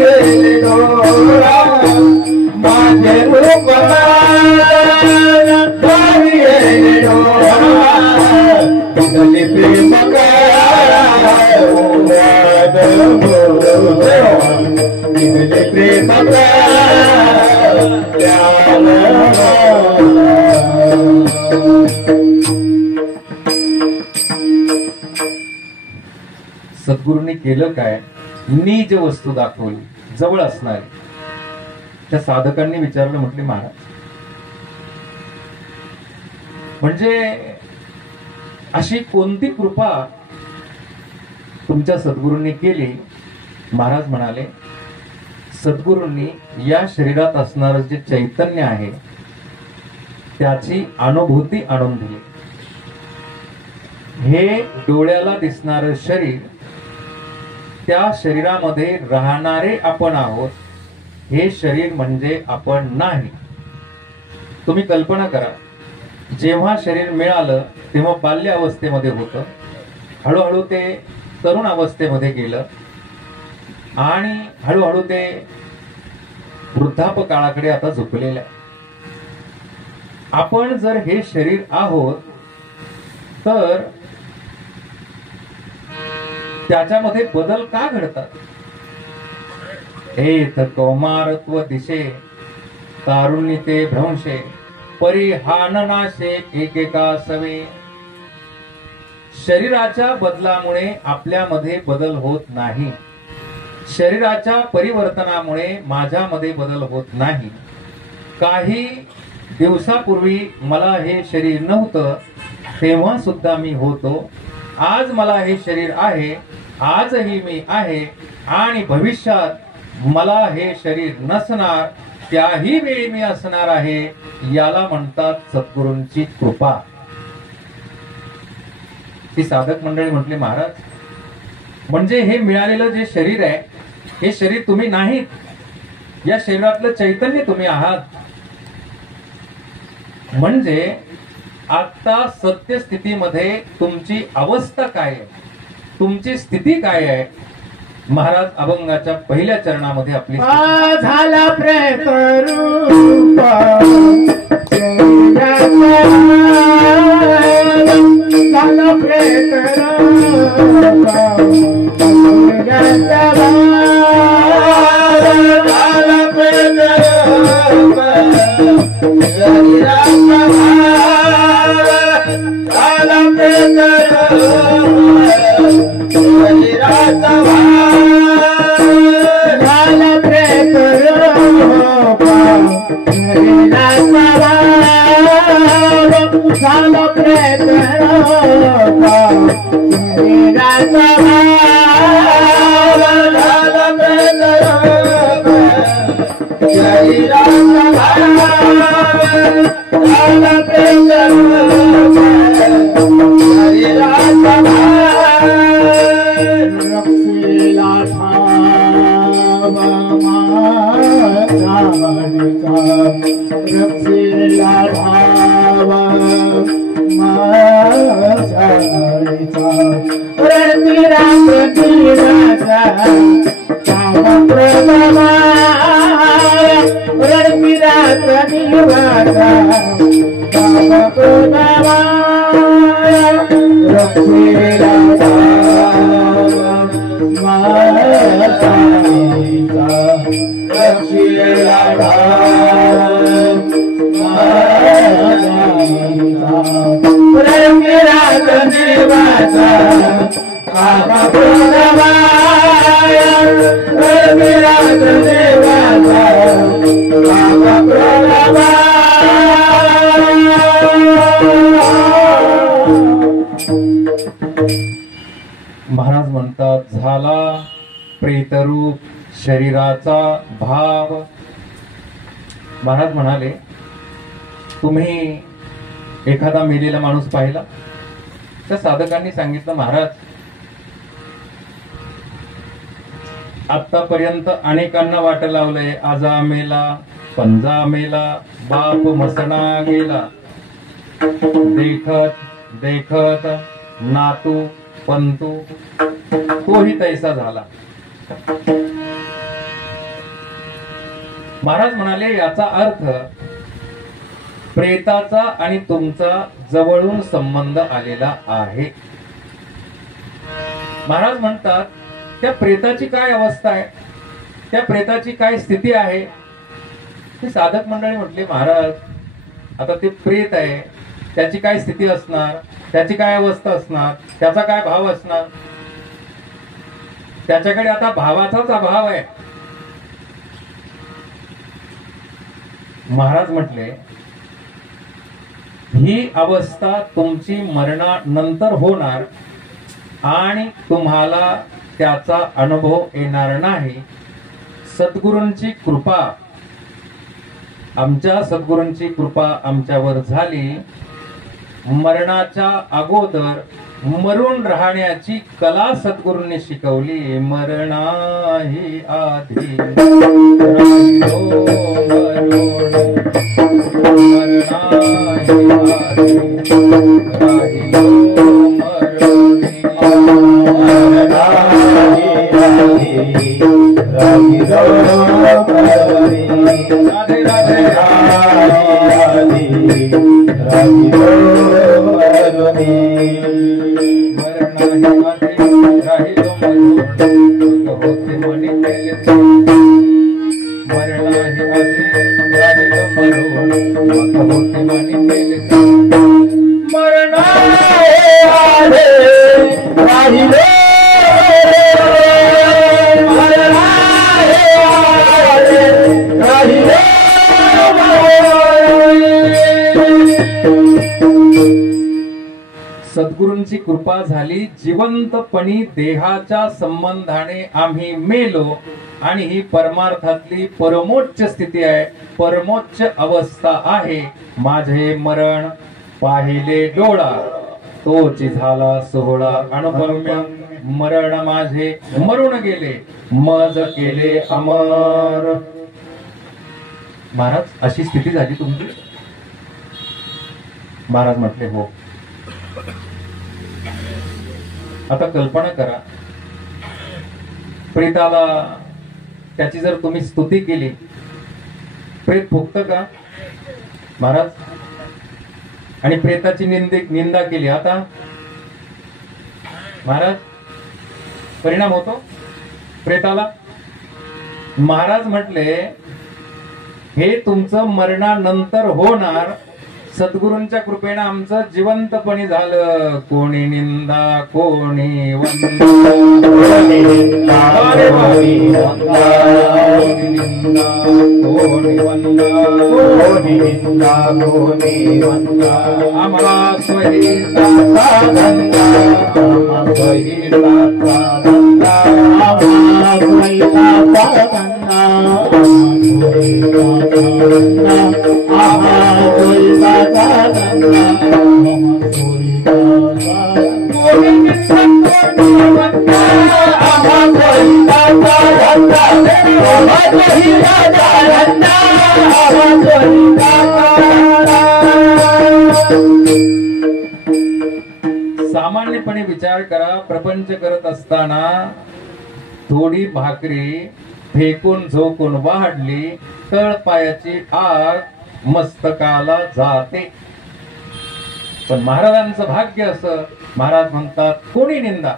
एक डोळा, माझे सद्गुरूंनी केलं काय? निज वस्तू दाखवली, जवळ असणारी. त्या साधकांनी विचारलं, म्हटले महाराज म्हणजे अशी कोणती कृपा तुमच्या सद्गुरूंनी केली? महाराज म्हणाले, सद्गुरूंनी या शरीरात असणारं जे चैतन्य आहे त्याची अनुभूती आणून दिली. हे डोळ्याला दिसणारं शरीर, त्या शरीरामध्ये राहणारे आपण आहोत हे शरीर म्हणजे आपण नाही. तुम्ही कल्पना करा, जेव्हा शरीर मिळालं तेव्हा बाल्य अवस्थेमध्ये होतं, हळूहळू ते तरुण अवस्थेमध्ये गेलं आणि हळूहळू ते वृद्धापकाळाकडे आता झुकलेलं आहे. आपण जर हे शरीर आहोत तर त्याच्यामध्ये बदल का घडतात? एत कौमारत्व दिशे तारुण्यते भ्रंशे परिहाननाशे एकेका सवे. शरीराच्या बदलामुळे आपल्यामध्ये बदल होत नाही. शरीराच्या परिवर्तनामुळे माझ्यामध्ये बदल होत नाही. काही दिवसापूर्वी मला हे शरीर नव्हतं, तेव्हा सुद्धा मी होतो. आज मला हे शरीर आहे, आजही मी आहे आणि भविष्यात मला हे शरीर नसणार, त्याही वेळी मी असणार आहे. याला म्हणतात सद्गुरूंची कृपा. ती साधक मंडळी म्हटले, महाराज म्हणजे हे मिळालेलं जे शरीर आहे, हे शरीर तुम्ही नाहीत, या शरीरातलं चैतन्य तुम्ही आहात. म्हणजे आता सत्य स्थितीमध्ये तुमची अवस्था काय आहे, तुमची स्थिती काय आहे? महाराज अभंगाच्या पहिल्या चरणामध्ये आपली झाला प्रेत रूप झाला प्रेत महाराज म्हणतात, झाला प्रेतरूप शरीराचा भाव. महाराज म्हणाले, तुम्ही एखादा मेलेला माणूस पाहिला? त्या साधकांनी सांगितलं, महाराज आतापर्यंत अनेकांना वाट लावलंय. आजा मेला, पंजा मेला, बाप मसणा गेला. देखत देखत नातू पंतू तोही तैसा झाला. महाराज म्हणाले, याचा अर्थ प्रेताचा आणि तुमचा जवळून संबंध आलेला आहे. महाराज म्हणतात, त्या प्रेताची काय अवस्था आहे, त्या प्रेताची काय स्थिती आहे? ते साधक मंडळी म्हटले, महाराज आता ते प्रेत आहे, त्याची काय स्थिती असणार, त्याची काय अवस्था असणार, त्याचा काय भाव असणार? त्याच्याकडे आता भावाचाच अभाव आहे. महाराज म्हटले, ही अवस्था तुमची मरणानंतर होणार आणि तुम्हाला त्याचा अनुभव येणार नाही. सद्गुरूंची कृपा, आमच्या सद्गुरूंची कृपा आमच्यावर झाली. मरणाच्या अगोदर मरून राहण्याची कला सद्गुरूंनी शिकवली. मरणाही आधी राधे राधे सद्गुरूंची कृपा झाली, जिवंतपणी देहाच्या संबंधाने आम्ही मेलो आणि ही परमार्थातली परमोच्च स्थिती आहे, परमोच्च अवस्था आहे. माझे मरण पाहिले डोळा तोची झाला सोहळा, अनुभव्य मरण माझे मरून गेले, मज केले अमर. महाराज अशी स्थिती झाली तुमची? महाराज म्हटले हो. आता कल्पना करा, प्रेताला त्याची जर तुम्ही स्तुती केली, प्रेत फुकतं का महाराज? आणि प्रेताची निंदा केली, आता महाराज परिणाम होतो प्रेताला. महाराज म्हटले हे तुमचं मरणानंतर होणार, सद्गुरूंच्या कृपेने आमचं जिवंतपणी झालं. कोणी निंदा कोणी वंदना, कोणी निंदा कोणी वंदना, आम्हाला स्वहिताचा धंदा, सामान्यपणे विचार करा, प्रपंच करत असताना थोडी भाकरी फेकून झोकून वाढली, तळपायाची आग मस्तकाला जाते. पण महाराजांचं भाग्य असं, महाराज म्हणतात कोणी निंदा.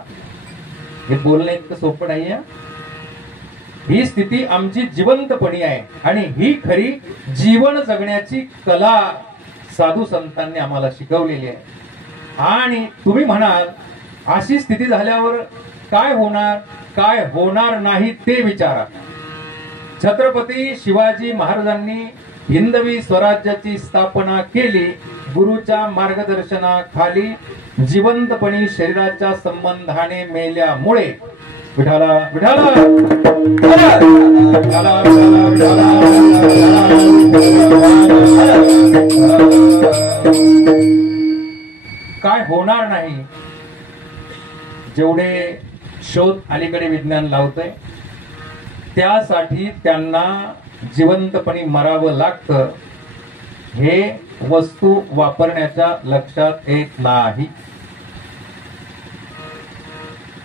हे बोलणं इतकं सोपं नाहीये. ही स्थिती आमची जिवंतपणी आहे आणि ही खरी जीवन जगण्याची कला साधू संतांनी आम्हाला शिकवलेली आहे. आणि तुम्ही म्हणाल अशी स्थिती झाल्यावर काय होणार, काय होणार नाही ते विचारा. छत्रपती शिवाजी महाराजांनी हिंदवी स्वराज्याची स्थापना केली. गुरुच्या मार्गदर्शनाखाली जिवंतपणी शरीराच्या संबंधाने मेल्यामुळे विठाला विठाला काय होणार नाही. जेवढे शोध अलीकडे विज्ञान लावतंय त्यासाठी त्यांना जिवंतपणी मरावं लागतं, हे वस्तू वापरण्याच्या लक्षात येत नाही.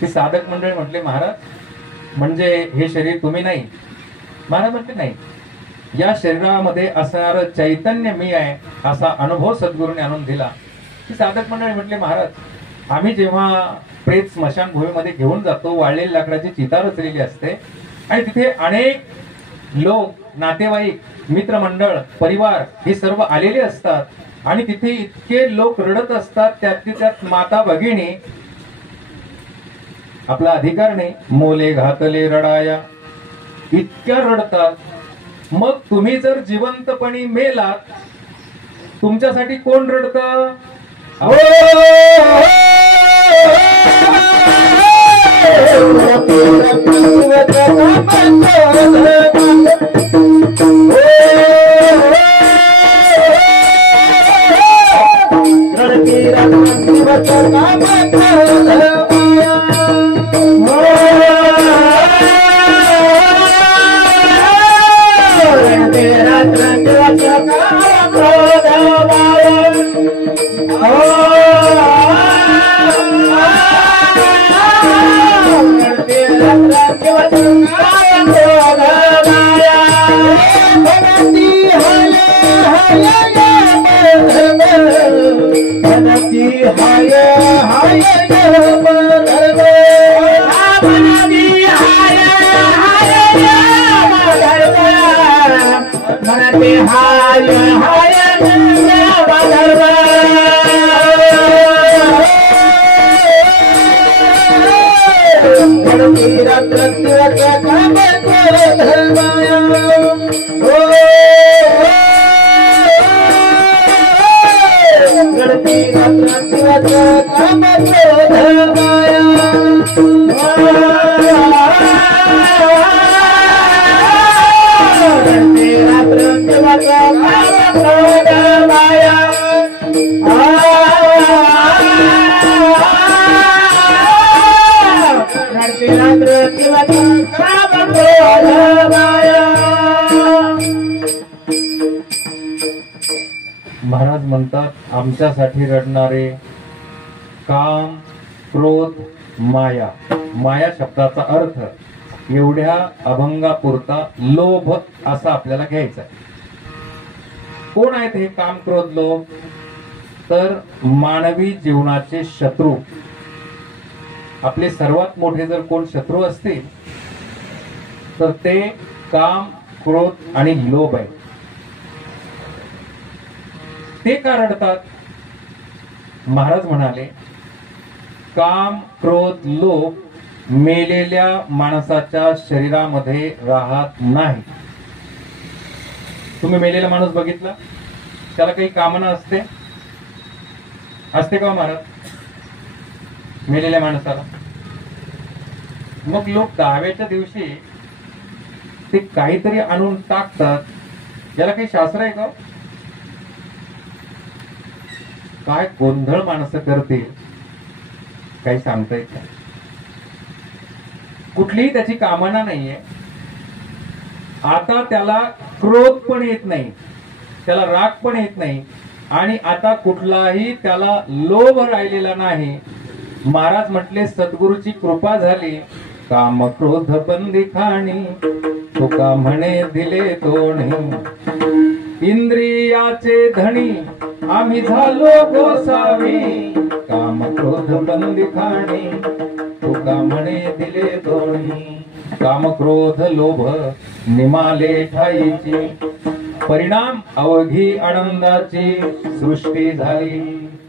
ती साधक मंडळी म्हटले महाराज म्हणजे हे शरीर तुम्ही नाही. महाराज म्हटले नाही, या शरीरामध्ये असणारं चैतन्य मी आहे असा अनुभव सद्गुरूंनी आणून दिला. ती साधक मंडळी म्हटले महाराज आम्ही जेव्हा प्रेत स्मशानभूमीमध्ये घेऊन जातो, वाळलेली लाकडाची चिता रचलेली असते आणि तिथे अनेक लोक, नातेवाईक, मित्रमंडळ, परिवार हे सर्व आलेले असतात आणि तिथे इतके लोक रडत असतात, त्यात माता भगिनी आपला अधिकार नाही, मोले घातले रडाया, इतक्या रडतात. मग तुम्ही जर जिवंतपणी मेलात तुमच्यासाठी कोण रडतं? Oh रडते हाय हाय यमधर्म रडती रात्र दिवस काम धर्माया रडती रात्र दिवस काम धर्माया रडती रात्र दिवस काम धर्माया रडती रात्र दिवस काम धर्माया. महाराज म्हणतात आमच्यासाठी रडणारे काम क्रोध माया. माया शब्दाचा अर्थ एवढ्या अभंगापुरता लोभ असा आपल्याला घ्यायचा आहे. कोण आहेत हे काम क्रोध लोभ? तर मानवी जीवनाचे शत्रू. आपले सर्वात मोठे जर कोण शत्रू असतील तर ते काम क्रोध आणि लोभ आहे. ते का रडतात? महाराज म्हणाले काम क्रोध लोभ मेलेल्या माणसाच्या शरीरामध्ये राहत नाही. तुम्ही मेलेला माणूस बघितला, त्याला काही कामना असते का महाराज मेलेल्या माणसाला? मग लोक दहाव्याच्या दिवशी ते काहीतरी आणून टाकतात. याला काही शास्त्र आहे का? काय गोंधळ माणसं करतील काही सांगता येत नाही. कुठलीही त्याची कामना नाहीये. आता त्याला क्रोध पण येत नाही, त्याला राग पण येत नाही आणि आता कुठलाही त्याला लोभ राहिलेला नाही. महाराज म्हटले सद्गुरूची कृपा झाली. काम क्रोध बंदी खाणी तुका म्हणे दिले तोणी. इंद्रियाचे धणी आम्ही झालो गोसावी. काम क्रोध बंदी खाणी तुका म्हणे दिले दोन्ही. काम क्रोध लोभ निमाले ठाईची. परिणाम अवघी आनंदाची सृष्टी झाली.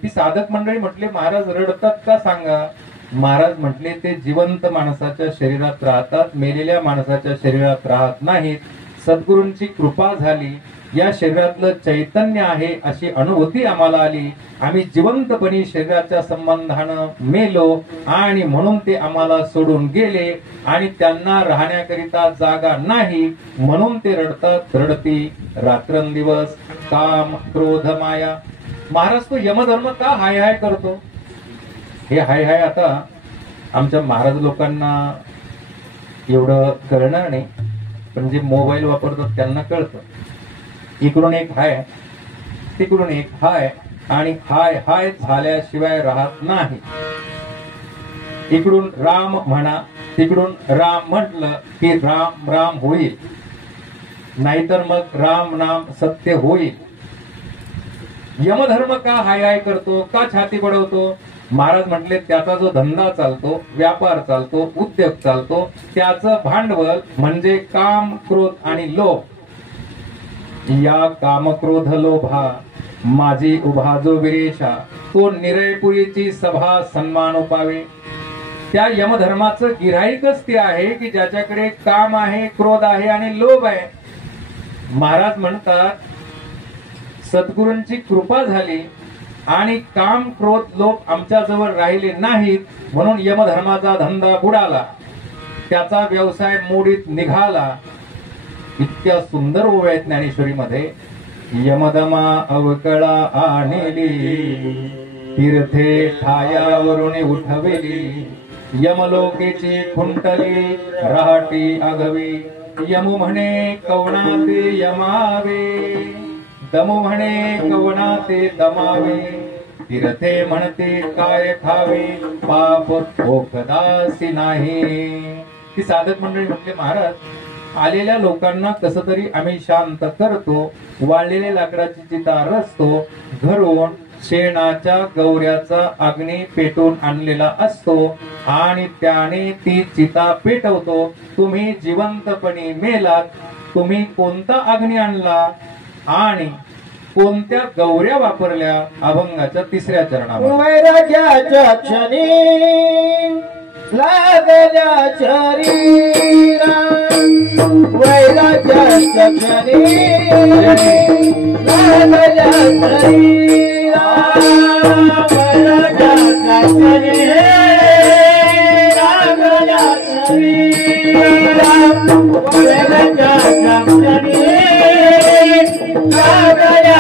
ती साधक मंडळी म्हटले महाराज रडतात का सांगा? महाराज म्हटले ते जिवंत माणसाच्या शरीरात राहतात, मेलेल्या माणसाच्या शरीरात राहत नाहीत. सद्गुरूंची कृपा झाली. या शरीरातलं चैतन्य आहे अशी अनुभूती आम्हाला आली. आम्ही जिवंतपणी शरीराच्या संबंधानं मेलो आणि म्हणून ते आम्हाला सोडून गेले आणि त्यांना राहण्याकरिता जागा नाही म्हणून ते रडतात. रडती रात्रंदिवस काम क्रोध माया. महाराज तो यमधर्म का हाय हाय करतो? हे हाय हाय आता आमच्या महाराज लोकांना एवढं कळणार नाही, पण जे मोबाईल वापरतात त्यांना कळतं. इकडून एक हाय तिकडून एक हाय आणि हाय हाय झाल्याशिवाय राहत नाही. इकडून राम म्हणा तिकडून राम म्हटलं की राम राम होईल, नाहीतर मग राम नाम सत्य होईल. यमधर्म का हाय हाय करतो, का छाती बडवतो? महाराज म्हटले त्याचा जो धंदा चालतो, व्यापार चालतो, उद्योग चालतो, त्याचं भांडवल म्हणजे काम क्रोध आणि लोभ. या काम क्रोध लोभा माझी उभा जो विरेशा. तो निरयपुरीची सभा सन्मान पावे. त्या यमधर्माचं गिऱ्हाईकच ते आहे की ज्याच्याकडे काम आहे, क्रोध आहे आणि लोभ आहे. महाराज म्हणतात सद्गुरूंची कृपा झाली आणि काम क्रोध लोभ आमच्या जवळ राहिले नाहीत म्हणून यमधर्माचा धंदा बुडाला, त्याचा व्यवसाय मोडीत निघाला. इतक्या सुंदर ओव्या आहेत ज्ञानेश्वरीमध्ये. यमदमा अवकळा आणली तीर्थे ठायावरून उठविली. यमलोकेची खुंटली राहटी आगवी. यमु म्हणे कवणाते यमावे, दमु म्हणे कवणाते दमावे. तीर्थे म्हणते काय खावे, पाप ओखदासी नाही. ती साधक मंडळी म्हटले महाराज आलेल्या लोकांना कसं तरी आम्ही शांत करतो. वाळलेल्या लाकडाची चिता रचतो. घरून शेणाच्या गौऱ्याचा अग्नी पेटून आणलेला असतो आणि त्याने ती चिता पेटवतो. तुम्ही जिवंतपणी मेलात, तुम्ही कोणता अग्नी आणला आणि कोणत्या गौऱ्या वापरल्या अभंगाच्या तिसऱ्या चरणामध्ये? वैराग्याच्या क्षणी लागल्या शरीरा, वैराग्याच्या क्षणी लागल्या शरीरा, वैराग्याच्या क्षणी लागल्या शरीरा, वैराग्याच्या क्षणी लागल्या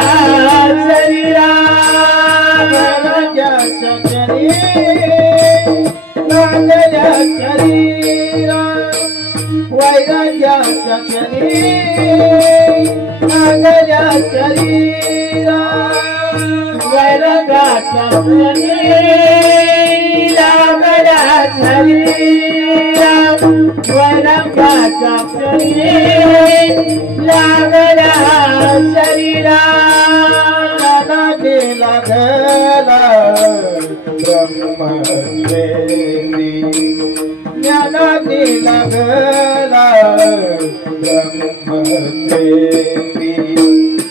शरीरा, वैराग्याच्या क्षणी लागल्या शरीरा, वैराग्याच्या क्षणी लागल्या शरीरा, वैराग्याच्या क्षणी लागल्या शरीरा, वैराग्याच्या क्षणी लागल्या शरीरा, लागला ब्रह्मवेदी, ज्ञानाग्नी लागला ब्रह्मवेदी,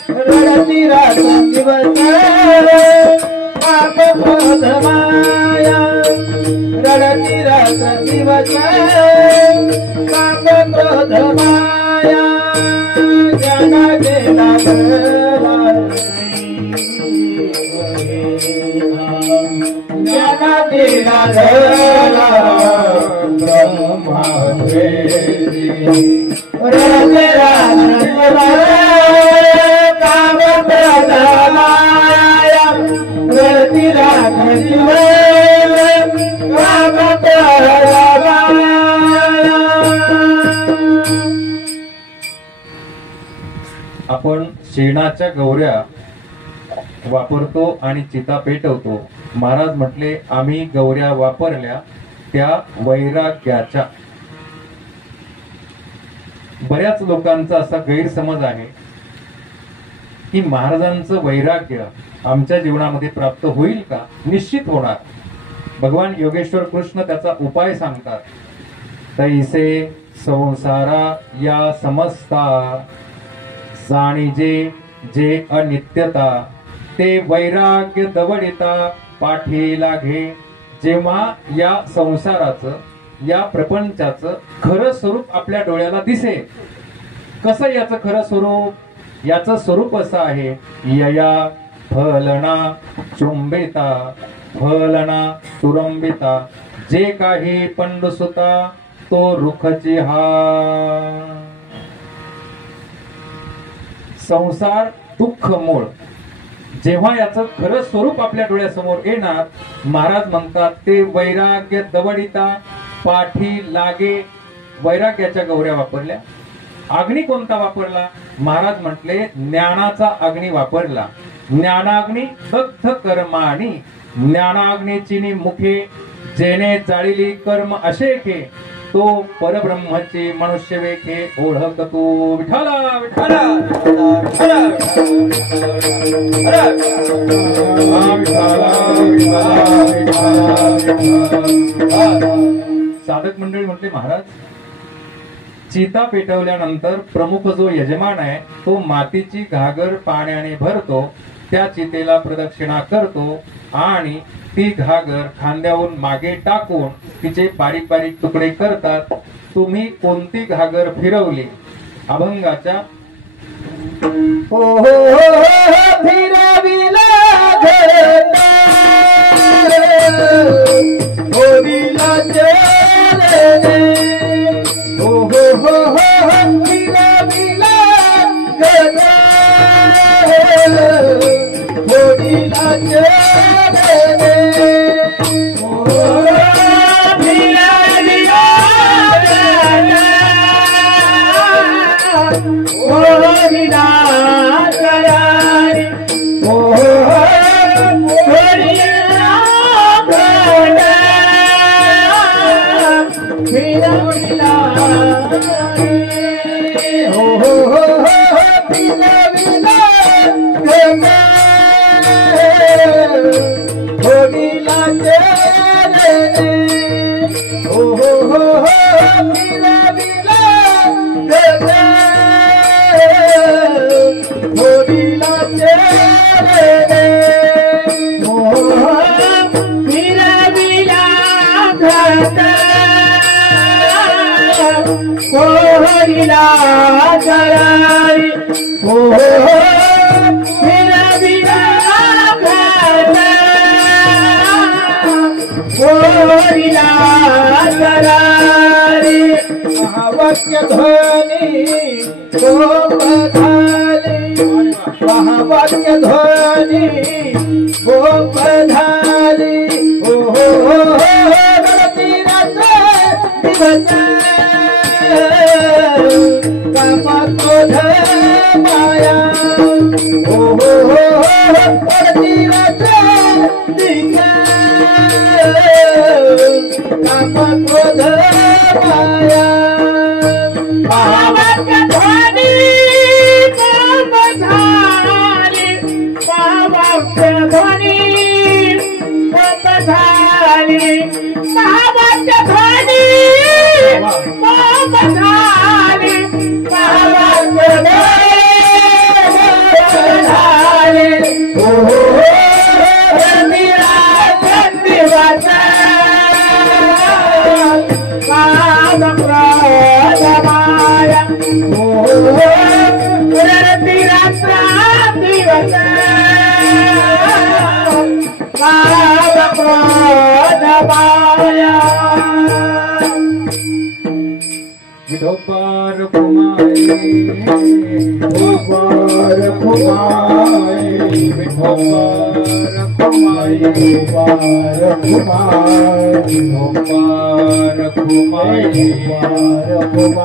रडती रात्र दिवस पाप क्रोध माया, रडती रात्र दिवस पाप क्रोध माया, ज्ञानाग्नी लागला ज्ञानाग्नी लागला ब्रह्मवेदी, रडती रात्र दिवस काम क्रोध माया, रडती रात्र दिवस काम क्रोध माया. आपण शेणाच्या गौऱ्या वापरतो आणि चिता पेटवतो. महाराज म्हटले आम्ही गौऱ्या वापरल्या त्या वैराग्याच्या. बऱ्याच लोकांचा असा गैरसमज आहे की महाराजांचं वैराग्य आमच्या जीवनामध्ये प्राप्त होईल का? निश्चित होणार. भगवान योगेश्वर कृष्ण त्याचा उपाय सांगतात. तैसे संसारा या समस्ता, जाणीजे जे अनित्यता, ते वैराग्य दवडिता पाठी लागे. जेव्हा या संसाराचं, या प्रपंचाचं खरं स्वरूप आपल्या डोळ्याला दिसेल. कसं याचं खरं स्वरूप? याचं स्वरूप असं आहे, यया फलना चुंबिता, फलना तुरंबिता, जे काही पंडुसुता तो रुखची हा. संसार दुःख मूळ. जेव्हा याचं खरं स्वरूप आपल्या डोळ्यासमोर येणार, महाराज म्हणतात ते वैराग्य दवडिता पाठी लागे. वैराग्याच्या गौऱ्या वापरल्या. अग्नी कोणता वापरला? महाराज म्हटले ज्ञानाचा अग्नी वापरला. ज्ञानाग्नी दग्ध कर्माणी, ज्ञानाग्नीची मुखे, जेने जाळिली कर्म अशेखे, तो परब्रह्मची मनुष्य वेखे. ओळख तू विठाला विठाला विठाला साधक मंडळी म्हटले महाराज चिता पेटवल्यानंतर प्रमुख जो यजमान आहे तो मातीची घागर पाण्याने भरतो, त्या चितेला प्रदक्षिणा करतो आणि ती घागर खांद्यावरून मागे टाकून तिचे बारीक बारीक तुकडे करतात. तुम्ही कोणती घागर फिरवली? अभंगाच्या हो फिरविला घरता, होविला चरणे, हो फिरविला घरता, होविला चरणे, Oh चरारी हो बिना बिना गोरिला चरारी महावाक्य ध्वनी गोपधाली महावाक्य ध्वनी गोपधाली हो गणती रथ दिवस कामक्रोध माया हो गणती रथ कामक्रोध माया महावाक्य ध्वनी गोपधाली महावाक्य ध्वनी गोपधाली महावाक्य ध्वनी गोपधाली महावाक्य ध्वनी हो मेरा दिवस कामक्रोधमाया हो रात्र दिवस कामक्रोधमाया विठोबार कुमारी गोपार कुमारी विठोबार कुमारी गोपार कुमारी गोपार कुमारी गोपार कुमारी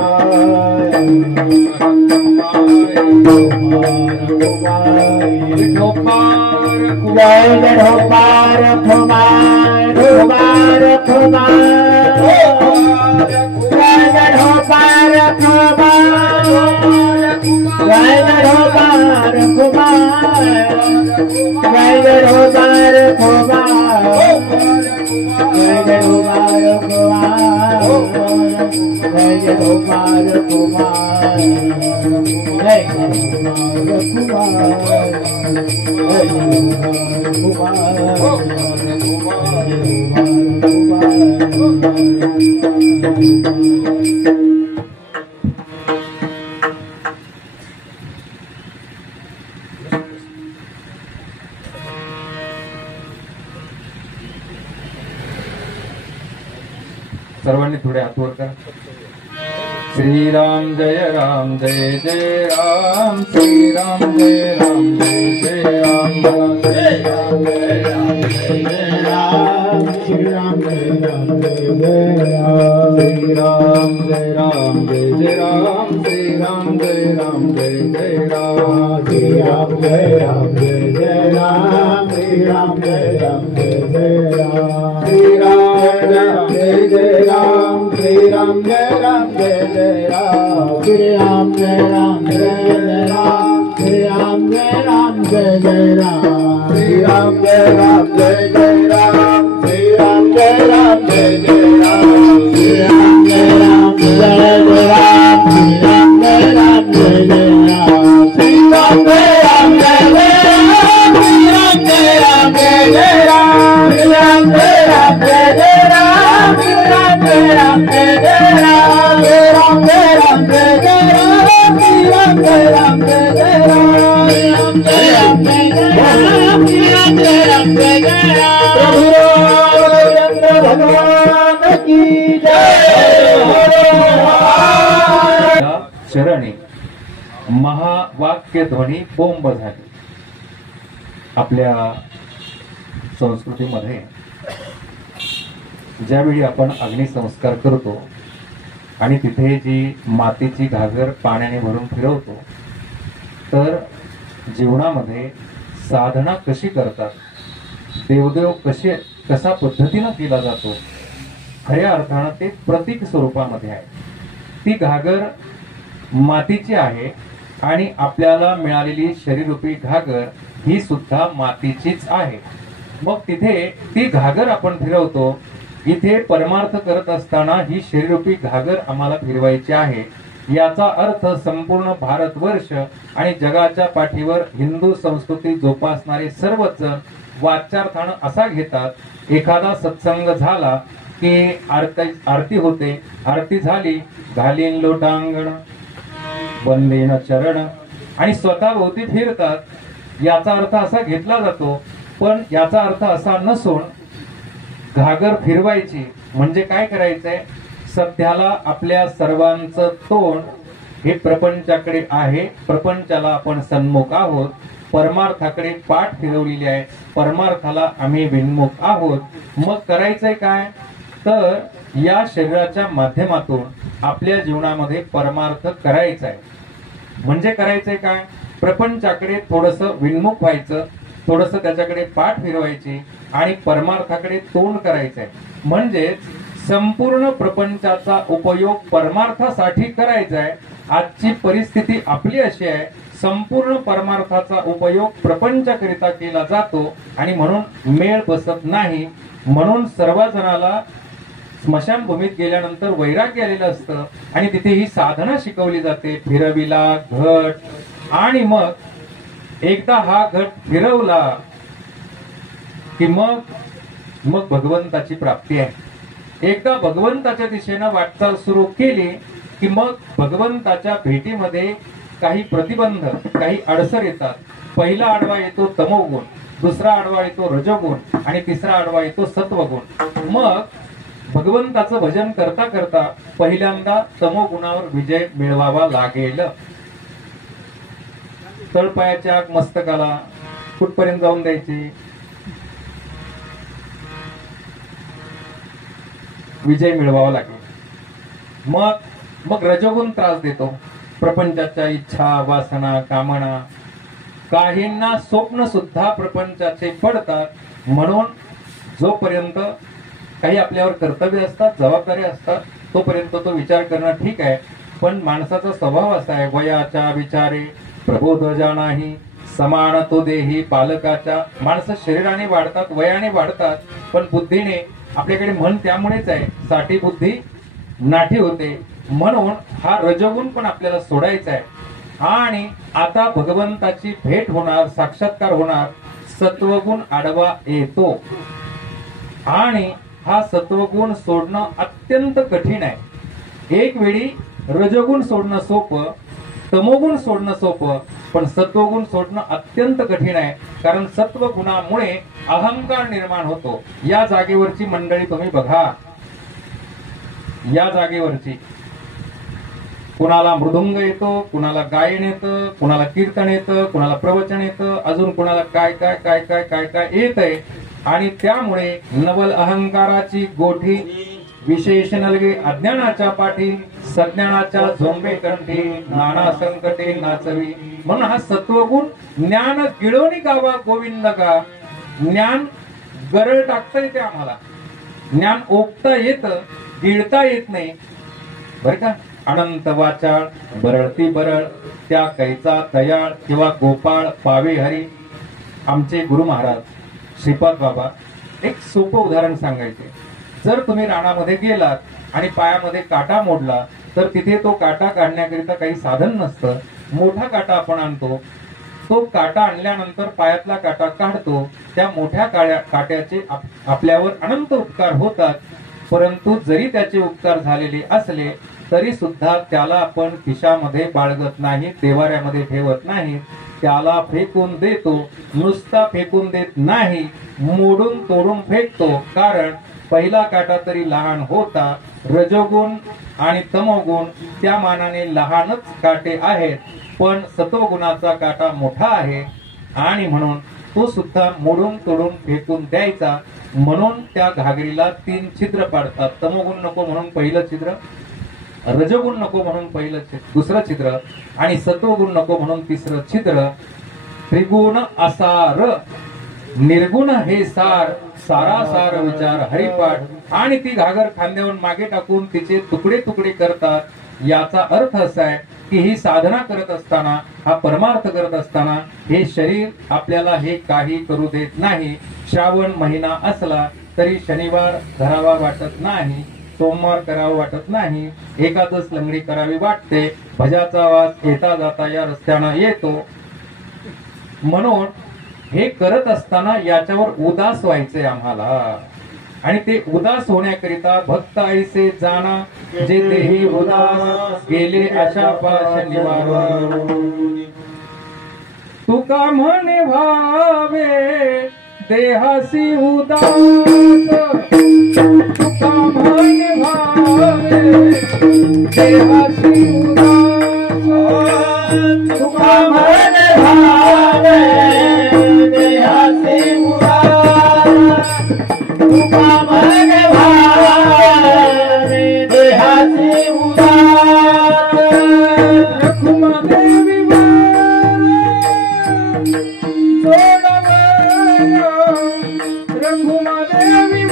विठोबार जय गढ़ोपार कुमार कुमार कुमार जय गढ़ोपार कुमार जय गढ़ोपार कुमार जय गढ़ोपार कुमार जय गढ़ोपार कुमार जय गढ़ोपार कुमार जय सर्वांनी थोडे हात वर करा. श्रीराम जय राम जय जय राम श्रीराम जय राम जय जय राम जय राम जय राम जय जय राम श्रीराम जय राम जय जय राम श्रीराम जय राम जय जय राम श्रीराम जय राम जय जय राम श्रीराम जय राम जय जय राम श्रीराम जय राम जय जय राम श्रीराम जय जय राम श्रीराम जय राम जय जय राम श्रीराम जय राम जय जय राम श्रीराम जय राम जय जय राम श्रीराम जय राम जय जय राम श्रीराम जय राम जय जय राम श्रीराम जय राम जय जय राम श्रीराम जय राम जय जय राम श्रीराम जय राम जय जय राम श्रीराम जय राम जय जय राम श्रीराम जय राम जय जय राम श्रीराम जय राम जय जय राम श्रीराम जय राम जय जय राम श्रीराम जय राम जय जय राम श्रीराम जय राम जय जय राम श्रीराम जय राम जय जय राम प्रभु रामचंद्र भगवान की जय चरणी महावाक्य ध्वनी बोंब झाली. आपल्या संस्कृतीमध्ये ज्यावेळी आपण अग्निसंस्कार करतो आणि तिथे जी मातीची घागर पाण्याने भरून फिरवतो, तर जीवनामध्ये साधना कशी करतात, देवदेव कशा पद्धतीनं केला जातो, खऱ्या अर्थानं ते प्रतीक स्वरूपामध्ये आहे. ती घागर मातीची आहे आणि आपल्याला मिळालेली शरीररूपी घागर ही सुद्धा मातीचीच आहे. मग तिथे ती घागर आपण फिरवतो. इथे परमार्थ करत असताना ही शरीररूपी घागर आम्हाला फिरवायची आहे. याचा अर्थ संपूर्ण भारतवर्ष आणि जगाच्या पाठीवर हिंदू संस्कृती जोपासणारे सर्वच जण वाच्यार्थानं असा घेतात, एखादा सत्संग झाला की आरती होते, आरती झाली घालीन लोटांगण, वंदेन चरण आणि स्वतः भोवती फिरतात याचा अर्थ असा घेतला जातो, पण याचा अर्थ असा नसून घागर फिरवायची म्हणजे काय करायचंय, सध्याला आपल्या सर्वांचं तोंड हे प्रपंचाकडे आहे, प्रपंचाला आपण सन्मुख आहोत, परमार्थाकडे पाठ फिरवलेली आहे, परमार्थाला आम्ही विन्मुख आहोत. मग करायचंय काय, तर या शरीराच्या माध्यमातून आपल्या जीवनामध्ये परमार्थ करायचा आहे. म्हणजे करायचंय काय, प्रपंचाकडे थोडस विन्मुख व्हायचं, थोडस त्याच्याकडे पाठ फिरवायची आणि परमार्थाकडे तोंड करायचंय. म्हणजेच संपूर्ण प्रपंचाचा उपयोग परमार्थासाठी करायचा आहे. आजची परिस्थिती आपली अशी आहे, संपूर्ण परमार्थाचा उपयोग प्रपंचाकरिता केला जातो आणि म्हणून मेळ बसत नाही. म्हणून सर्वजणाला स्मशानभूमीत गेल्यानंतर वैराग्य आलेलं असतं आणि तिथे ही साधना शिकवली जाते, फिरविला घट, आणि मग एकदा हा घट फिरवला की मग भगवंताची प्राप्ती आहे. एकदा भगवंताच्या दिशेनं वाटचाल सुरू केली की मग भगवंताच्या भेटीमध्ये काही प्रतिबंध, काही अडसर येतात. पहिला आडवा येतो तमोगुण, दुसरा आडवा येतो रजोगुण आणि तिसरा आडवा येतो सत्वगुण. मग भगवंताचं भजन करता करता पहिल्यांदा तमोगुणावर विजय मिळवावा लागेल. तळपायाच्या आग मस्तकाला कुठपर्यंत जाऊन द्यायची, विजय मिळवावा लागेल. मग रजोगुण त्रास देतो, प्रपंचाच्या इच्छा, वासना, कामना, काहींना स्वप्न सुद्धा प्रपंचाचे पडतात. म्हणून जोपर्यंत काही आपल्यावर कर्तव्य असतात, जबाबदारी असतात, तोपर्यंत तो विचार करणं ठीक आहे. पण माणसाचा स्वभाव असा आहे, वयाच्या विचारे प्रबोध जाणाही समान तो देही पालकाच्या. माणसं शरीराने वाढतात, वयाने वाढतात, पण बुद्धीने आपल्याकडे मन त्यामुळेच आहे, साठी बुद्धी नाठी होते. म्हणून हा रजोगुण पण आपल्याला सोडायचा आहे. आणि आता भगवंताची भेट होणार, साक्षात्कार होणार, सत्वगुण आडवा येतो आणि हा सत्वगुण सोडणं अत्यंत कठीण आहे. एक वेळी रजोगुण सोडणं सोपं, तमोगुण सोडणं सोपं, पण सत्वगुण सोडणं अत्यंत कठीण आहे. कारण सत्वगुणामुळे अहंकार निर्माण होतो. या जागेवरची मंडळी तुम्ही बघा, या जागेवरची कुणाला मृदुंग येतो, कुणाला गायन येतं, कुणाला कीर्तन येतं, कुणाला प्रवचन येतं, अजून कुणाला काय काय काय काय काय काय येत आहे. आणि त्यामुळे नवल अहंकाराची गोठी, विशेष नलगे अज्ञानाच्या पाठी, सज्ञानाच्या झोंबे कंठी, नाना संकटे नाचवी. म्हणून हा सत्वगुण ज्ञान गिळोनी गावा गोविंद का. ज्ञान गरळ टाकता येते आम्हाला, ज्ञान ओकता येतं, गिळता येत नाही बर का. अनंत वाचाळ बरळती बरळ त्या कैचा दयाळ किंवा गोपाळ पावे हरी. आमचे गुरु महाराज श्रीपाद बाबा एक सोपं उदाहरण सांगायचे. जर तुम्ही रानामध्ये गेलात आणि पायामध्ये काटा मोडला तर तिथे तो काटा काढण्याकरिता काही साधन नसतं. मोठा काटा आपण आणतो, तो काटा आणल्यानंतर पायातला काटा काढतो. त्या मोठ्या काट्याचे आपल्यावर अनंत उपकार होतात. परंतु जरी त्याचे उपकार झालेले असले तरी सुद्धा त्याला आपण खिशामध्ये बाळगत नाही, देवाऱ्यामध्ये ठेवत नाही, त्याला फेकून देतो. नुसता फेकून देत नाही, मोडून तोडून फेकतो. कारण पहिला काटा तरी लहान होता. रजोगुण आणि तमोगुण त्या मानाने लहानच काटे आहेत, पण सत्वगुणाचा काटा मोठा आहे आणि म्हणून तो सुद्धा मोडून तोडून फेकून द्यायचा. म्हणून त्या घागरीला 3 छिद्र पाडतात. तमोगुण नको म्हणून पहिलं छिद्र, रजोगुण नको म्हणून पहिलं दुसरं छिद्र आणि सत्वगुण नको म्हणून तिसरं छिद्र. त्रिगुण असार निर्गुण हे सार, सारासार विचार हरिपाठ. आणि ती घागर खांद्यावर मागे टाकून तिचे तुकडे तुकडे करतात. याचा अर्थ असा आहे की ही साधना करत असताना, हा परमार्थ करत असताना हे शरीर आपल्याला हे काही करू देत नाही. श्रावण महिना असला तरी शनिवार धरावा वाटत नाही, सोमवार करावं वाटत नाही, एकादश लंगडी करावी वाटते, भजाचा वास येता जाता या रस्त्यानं येतो. म्हणून हे करत असताना याच्यावर उदास व्हायचंय आम्हाला. आणि ते उदास होण्याकरिता भक्त ऐसे जाना जे देही उदास गेले अशा पाश निवारून तुका म्हणे व्हावे देहासी उदास तुका म्हणे व्हावे देहासी उदास तुका म्हणे भावे देहासी उदास तुका म्हणे भावे देहासी उदास रखुमादेवी रघुमादेवी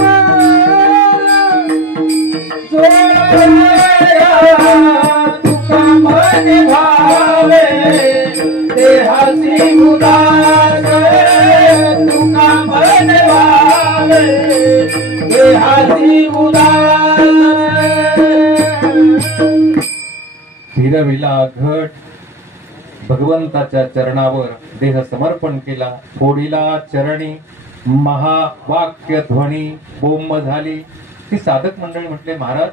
तुका म्हणे भावे देहासी उदास तुका म्हणे भावे देहासी उदास फिरविला घट भगवंताच्या चरणावर देह समर्पण केला फोडीला चरणी महावाक्य ध्वनी बोंब झाली. ती साधक मंडळी म्हटले महाराज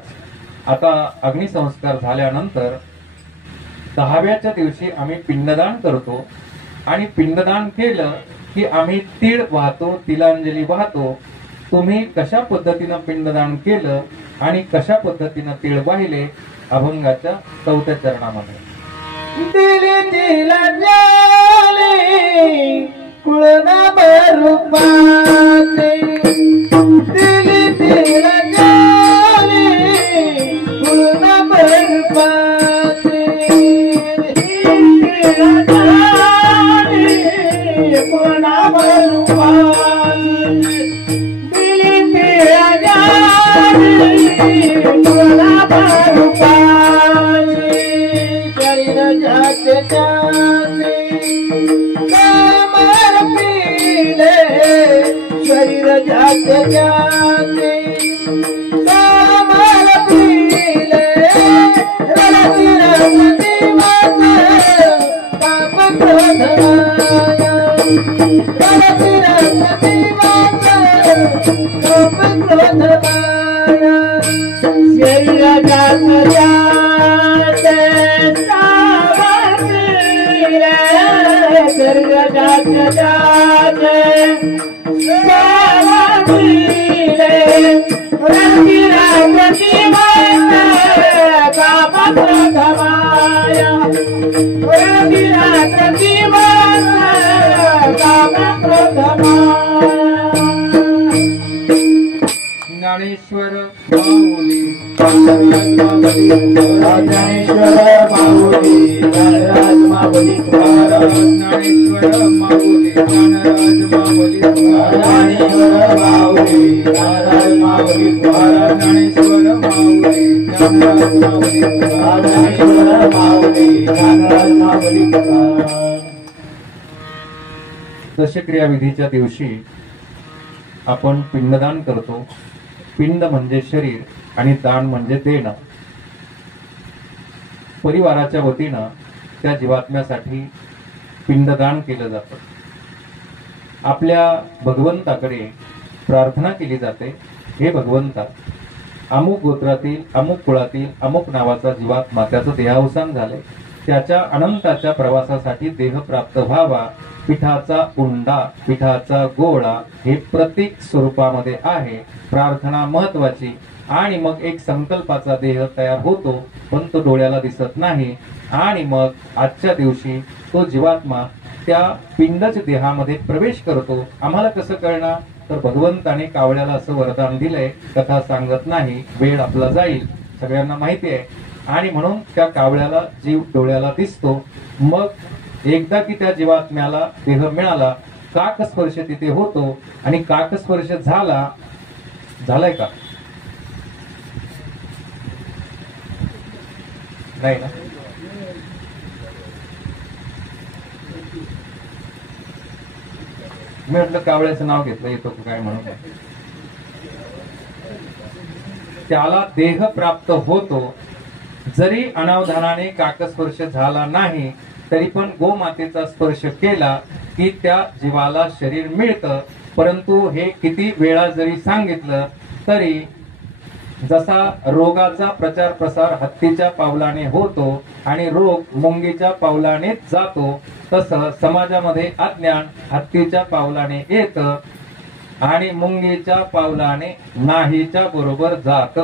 आता अग्निसंस्कार झाल्यानंतर 10व्याच्या दिवशी आम्ही पिंडदान करतो आणि पिंडदान केलं की आम्ही तीळ वाहतो तिलांजली वाहतो. तुम्ही कशा पद्धतीनं पिंडदान केलं आणि कशा पद्धतीनं तीळ वाहिले अभंगाच्या 4थ्या चरणामध्ये दिली तिलांजली कुळनाम रूपाते दिली तिलांजली कुळनाम रूपाते कुळनाम रूपाते दिली तिलांजली कुळनाम रूपाते शरीर जाते जाते कामर पीले शरीर जाते जाते कामर पीले रति रति माता पाप क्रोध माया रति रति माता पाप क्रोध माया शरीर जाते जाते शरीर जाते जाते रति रति माता काम क्रोध माया रति रति माता काम क्रोध माया ज्ञानेश्वर माऊली ज्ञानेश्वर माऊली ज्ञानराज माऊली ज्ञानेश्वर माऊली ज्ञानराज माऊली ज्ञानेश्वर माऊली ज्ञानराज माऊली ज्ञानेश्वर माऊली ज्ञानराज माऊली ज्ञानेश्वर माऊली ज्ञानराज माऊली दशक्रिया विधीच्या दिवशी आपण पिंडदान करतो. पिंड म्हणजे शरीर आणि दान म्हणजे देणं. परिवाराच्या वतीनं त्या जीवात्म्यासाठी पिंडदान केलं जातं. आपल्या भगवंताकडे प्रार्थना केली जाते, हे भगवंता अमुक गोत्रातील अमुक कुळातील अमुक नावाचा जीवात्मा त्याचं देहावसान झाले, त्याच्या अनंताच्या प्रवासासाठी देह प्राप्त व्हावा. पिठाचा उंडा पिठाचा गोळा हे प्रतीक स्वरूपामध्ये आहे. प्रार्थना महत्वाची आणि मग एक संकल्पाचा देह तयार होतो, पण तो डोळ्याला दिसत नाही. आणि मग आजच्या दिवशी तो जीवात्मा त्या पिंडच देहामध्ये प्रवेश करतो. आम्हाला कसं कळणार? तर भगवंताने कावळ्याला असं वरदान दिलंय. कथा सांगत नाही, वेळ आपला जाईल, सगळ्यांना माहिती आहे. आणि म्हणून त्या कावळ्याला जीव डोळ्याला दिसतो. मग एकदा की त्या जीवात्म्याला देह मिळाला, काकस्पर्श तिथे होतो आणि काकस्पर्श झालाय का? नाही ना? मी म्हटलं कावळ्याचं नाव घेतलं, येतो काय म्हणून. त्याला देह प्राप्त होतो. जरी अनावधानाने काकस्पर्श झाला नाही तरी पण गोमातेचा स्पर्श केला की त्या जीवाला शरीर मिळतं. परंतु हे किती वेळा जरी सांगितलं तरी जसा रोगाचा प्रचार प्रसार हत्तीच्या पावलाने होतो आणि रोग मुंगीच्या पावलानेच जातो, तसं समाजामध्ये अज्ञान हत्तीच्या पावलाने येतं आणि मुंगीच्या पावलाने नाहीच्या बरोबर जात.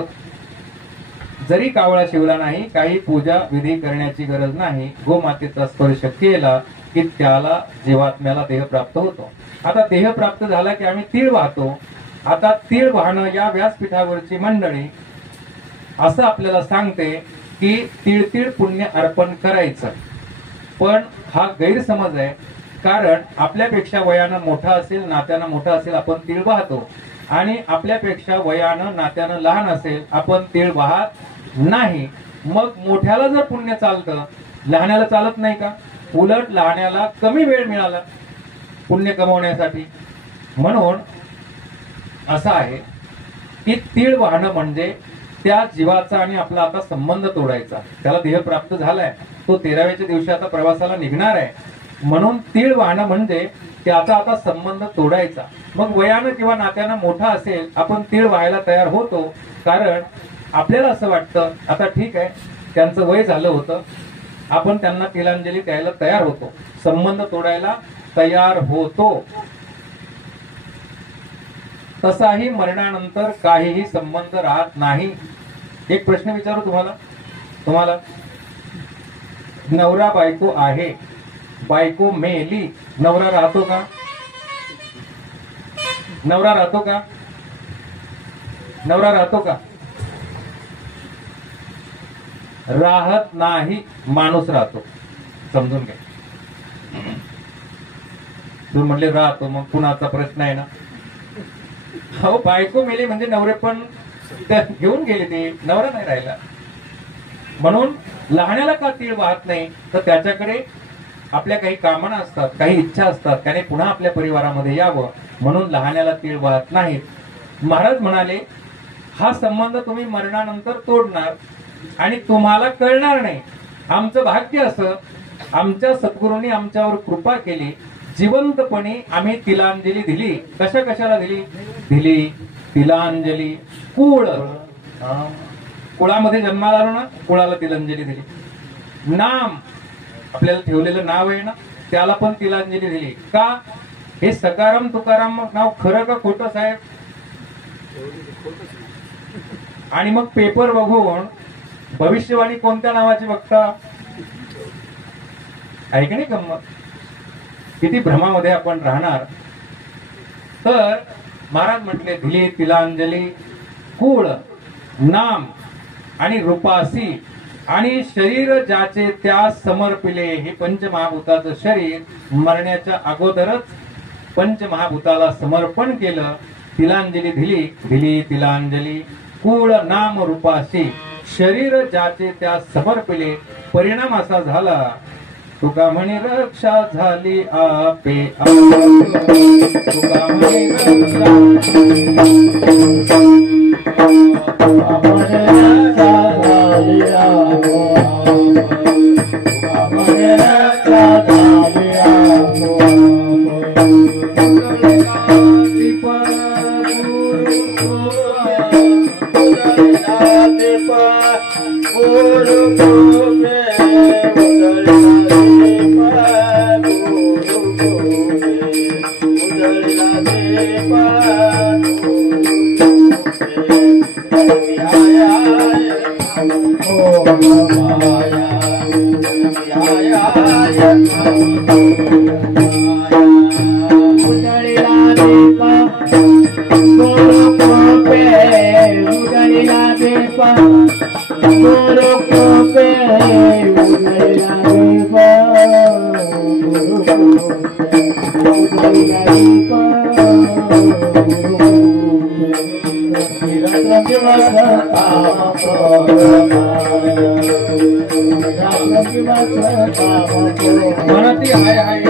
जरी कावळा शिवला नाही, काही पूजा विधी करण्याची गरज नाही. गोमातेचा स्पर्श केला की त्याला जीवात्म्याला देह प्राप्त होतो. आता देह प्राप्त झाला की आम्ही तीळ वाहतो. आता तीळ वाहणं या व्यासपीठावरची मंडळी असं आपल्याला सांगते की तीळ तीळ पुण्य अर्पण करायचं, पण हा गैरसमज आहे. कारण आपल्यापेक्षा वयानं मोठा असेल, नात्यानं मोठा असेल, आपण तीळ वाहतो आणि आपल्यापेक्षा वयानं नात्यानं लहान असेल, आपण तीळ वाहत नाही. मग मोठ्याला जर पुण्य चालतं, लहान्याला चालत नाही का? उलट लहान्याला कमी वेळ मिळाला पुण्य कमवण्यासाठी. म्हणून असं आहे की तीळ वाहणं म्हणजे त्या जीवाचा आणि आपला आता संबंध तोडायचा. त्याला देह प्राप्त झालाय, तो 13व्याच्या दिवशी आता प्रवासाला निघणार आहे. म्हणून तीळ वाहणं म्हणजे त्याचा आता संबंध तोडायचा. मग वयानं किंवा नात्यानं मोठा असेल, आपण तीळ व्हायला तयार होतो. कारण आपल्याला असं वाटतं आता ठीक आहे, त्यांचं वय झालं होतं, आपण त्यांना तिलांजली द्यायला तयार होतो, संबंध तोडायला तयार होतो. तसाही मरणानंतर काहीही संबंध राहत नाही. एक प्रश्न विचारू तुम्हाला नवरा बायको आहे, बायको मेली, नवरा राहतो का? नवरा राहतो का? नवरा राहतो का? राहत नाही, माणूस राहतो. समजून घ्या. तू म्हणले राहतो, मग कुणाचा प्रश्न आहे ना? हो, बायको मेली म्हणजे नवरे पण घेऊन गेले, ते नवरा नाही राहिला. म्हणून लहाण्याला का तीळ वाहत नाही? तर त्याच्याकडे आपल्या काही कामना असतात, काही इच्छा असतात, त्याने पुन्हा आपल्या परिवारामध्ये यावं, म्हणून लहाण्याला तीळ वाहत नाहीत. महाराज म्हणाले हा संबंध तुम्ही मरणानंतर तोडणार आणि तुम्हाला कळणार नाही. आमचं भाग्य असं, आमच्या सद्गुरूंनी आमच्यावर कृपा केली, जिवंतपणी आम्ही तिलांजली दिली. कशाला दिली? तिलांजली. कुळ, कुळामध्ये जन्माला आलो ना, कुळाला तिलांजली दिली. नाम, आपल्याला ठेवलेलं नाव आहे ना, त्याला पण तिलांजली दिली. का? हे सकाराम तुकाराम नाव खरं का खोटं साहेब? आणि मग पेपर बघून भविष्यवाणी कोणत्या नावाची बघता? आहे की नाही गंमत? किती भ्रमामध्ये आपण राहणार. तर महाराज म्हटले दिली तिलांजली, कुळ, नाम आणि रूपासी आणि शरीर ज्याचे त्या समर्पिले. हे पंचमहाभूताचं शरीर मरण्याच्या अगोदरच पंचमहाभूताला समर्पण केलं. तिलांजली दिली तिलांजली, कुळ, नाम, रूपासी, शरीर ज्याचे त्या समर्पिले. परिणाम असा झाला, तुका म्हणे रक्षा झाली आपे तुका म्हणे म्हणती हाय हाय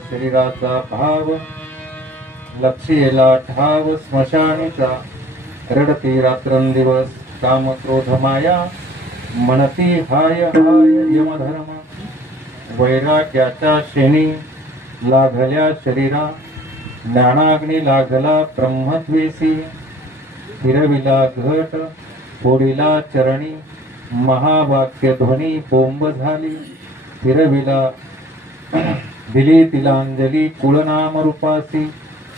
शरीराचा भाव लक्षेला ठाव स्मशानीचा रडती रात्रंदिवस काम क्रोध माया म्हणती हाय हाय यमधर्म वैराग्याच्या शेणी लागल्या शरीरा ज्ञानाग्नी लागला ब्रह्मद्वेषी फिरविला घट फोडिला चरणी महावाक्य ध्वनी बोंब झाली फिरविला दिली तिलांजली कुळनाम रूपासी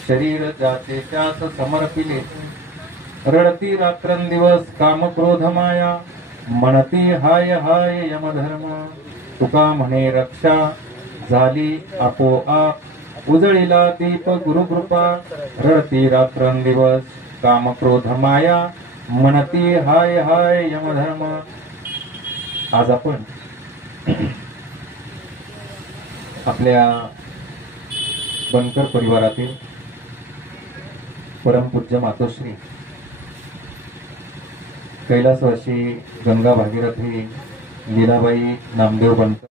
शरीर जाते त्यास समर्पिले रडती रात्रंदिवस काम क्रोध माया म्हणती हाय हाय यमधर्म तुका म्हणे रक्षा झाली आपोआप उजळीला दीप गुरुकृपा रडती रात्रंदिवस काम क्रोध माया म्हणती हाय हाय यमधर्म. आज आपण आपल्या बनकर परिवारातील परमपूज्य मातोश्री कैलासवासी गंगा भागीरथी लीलाबाई नामदेव बनकर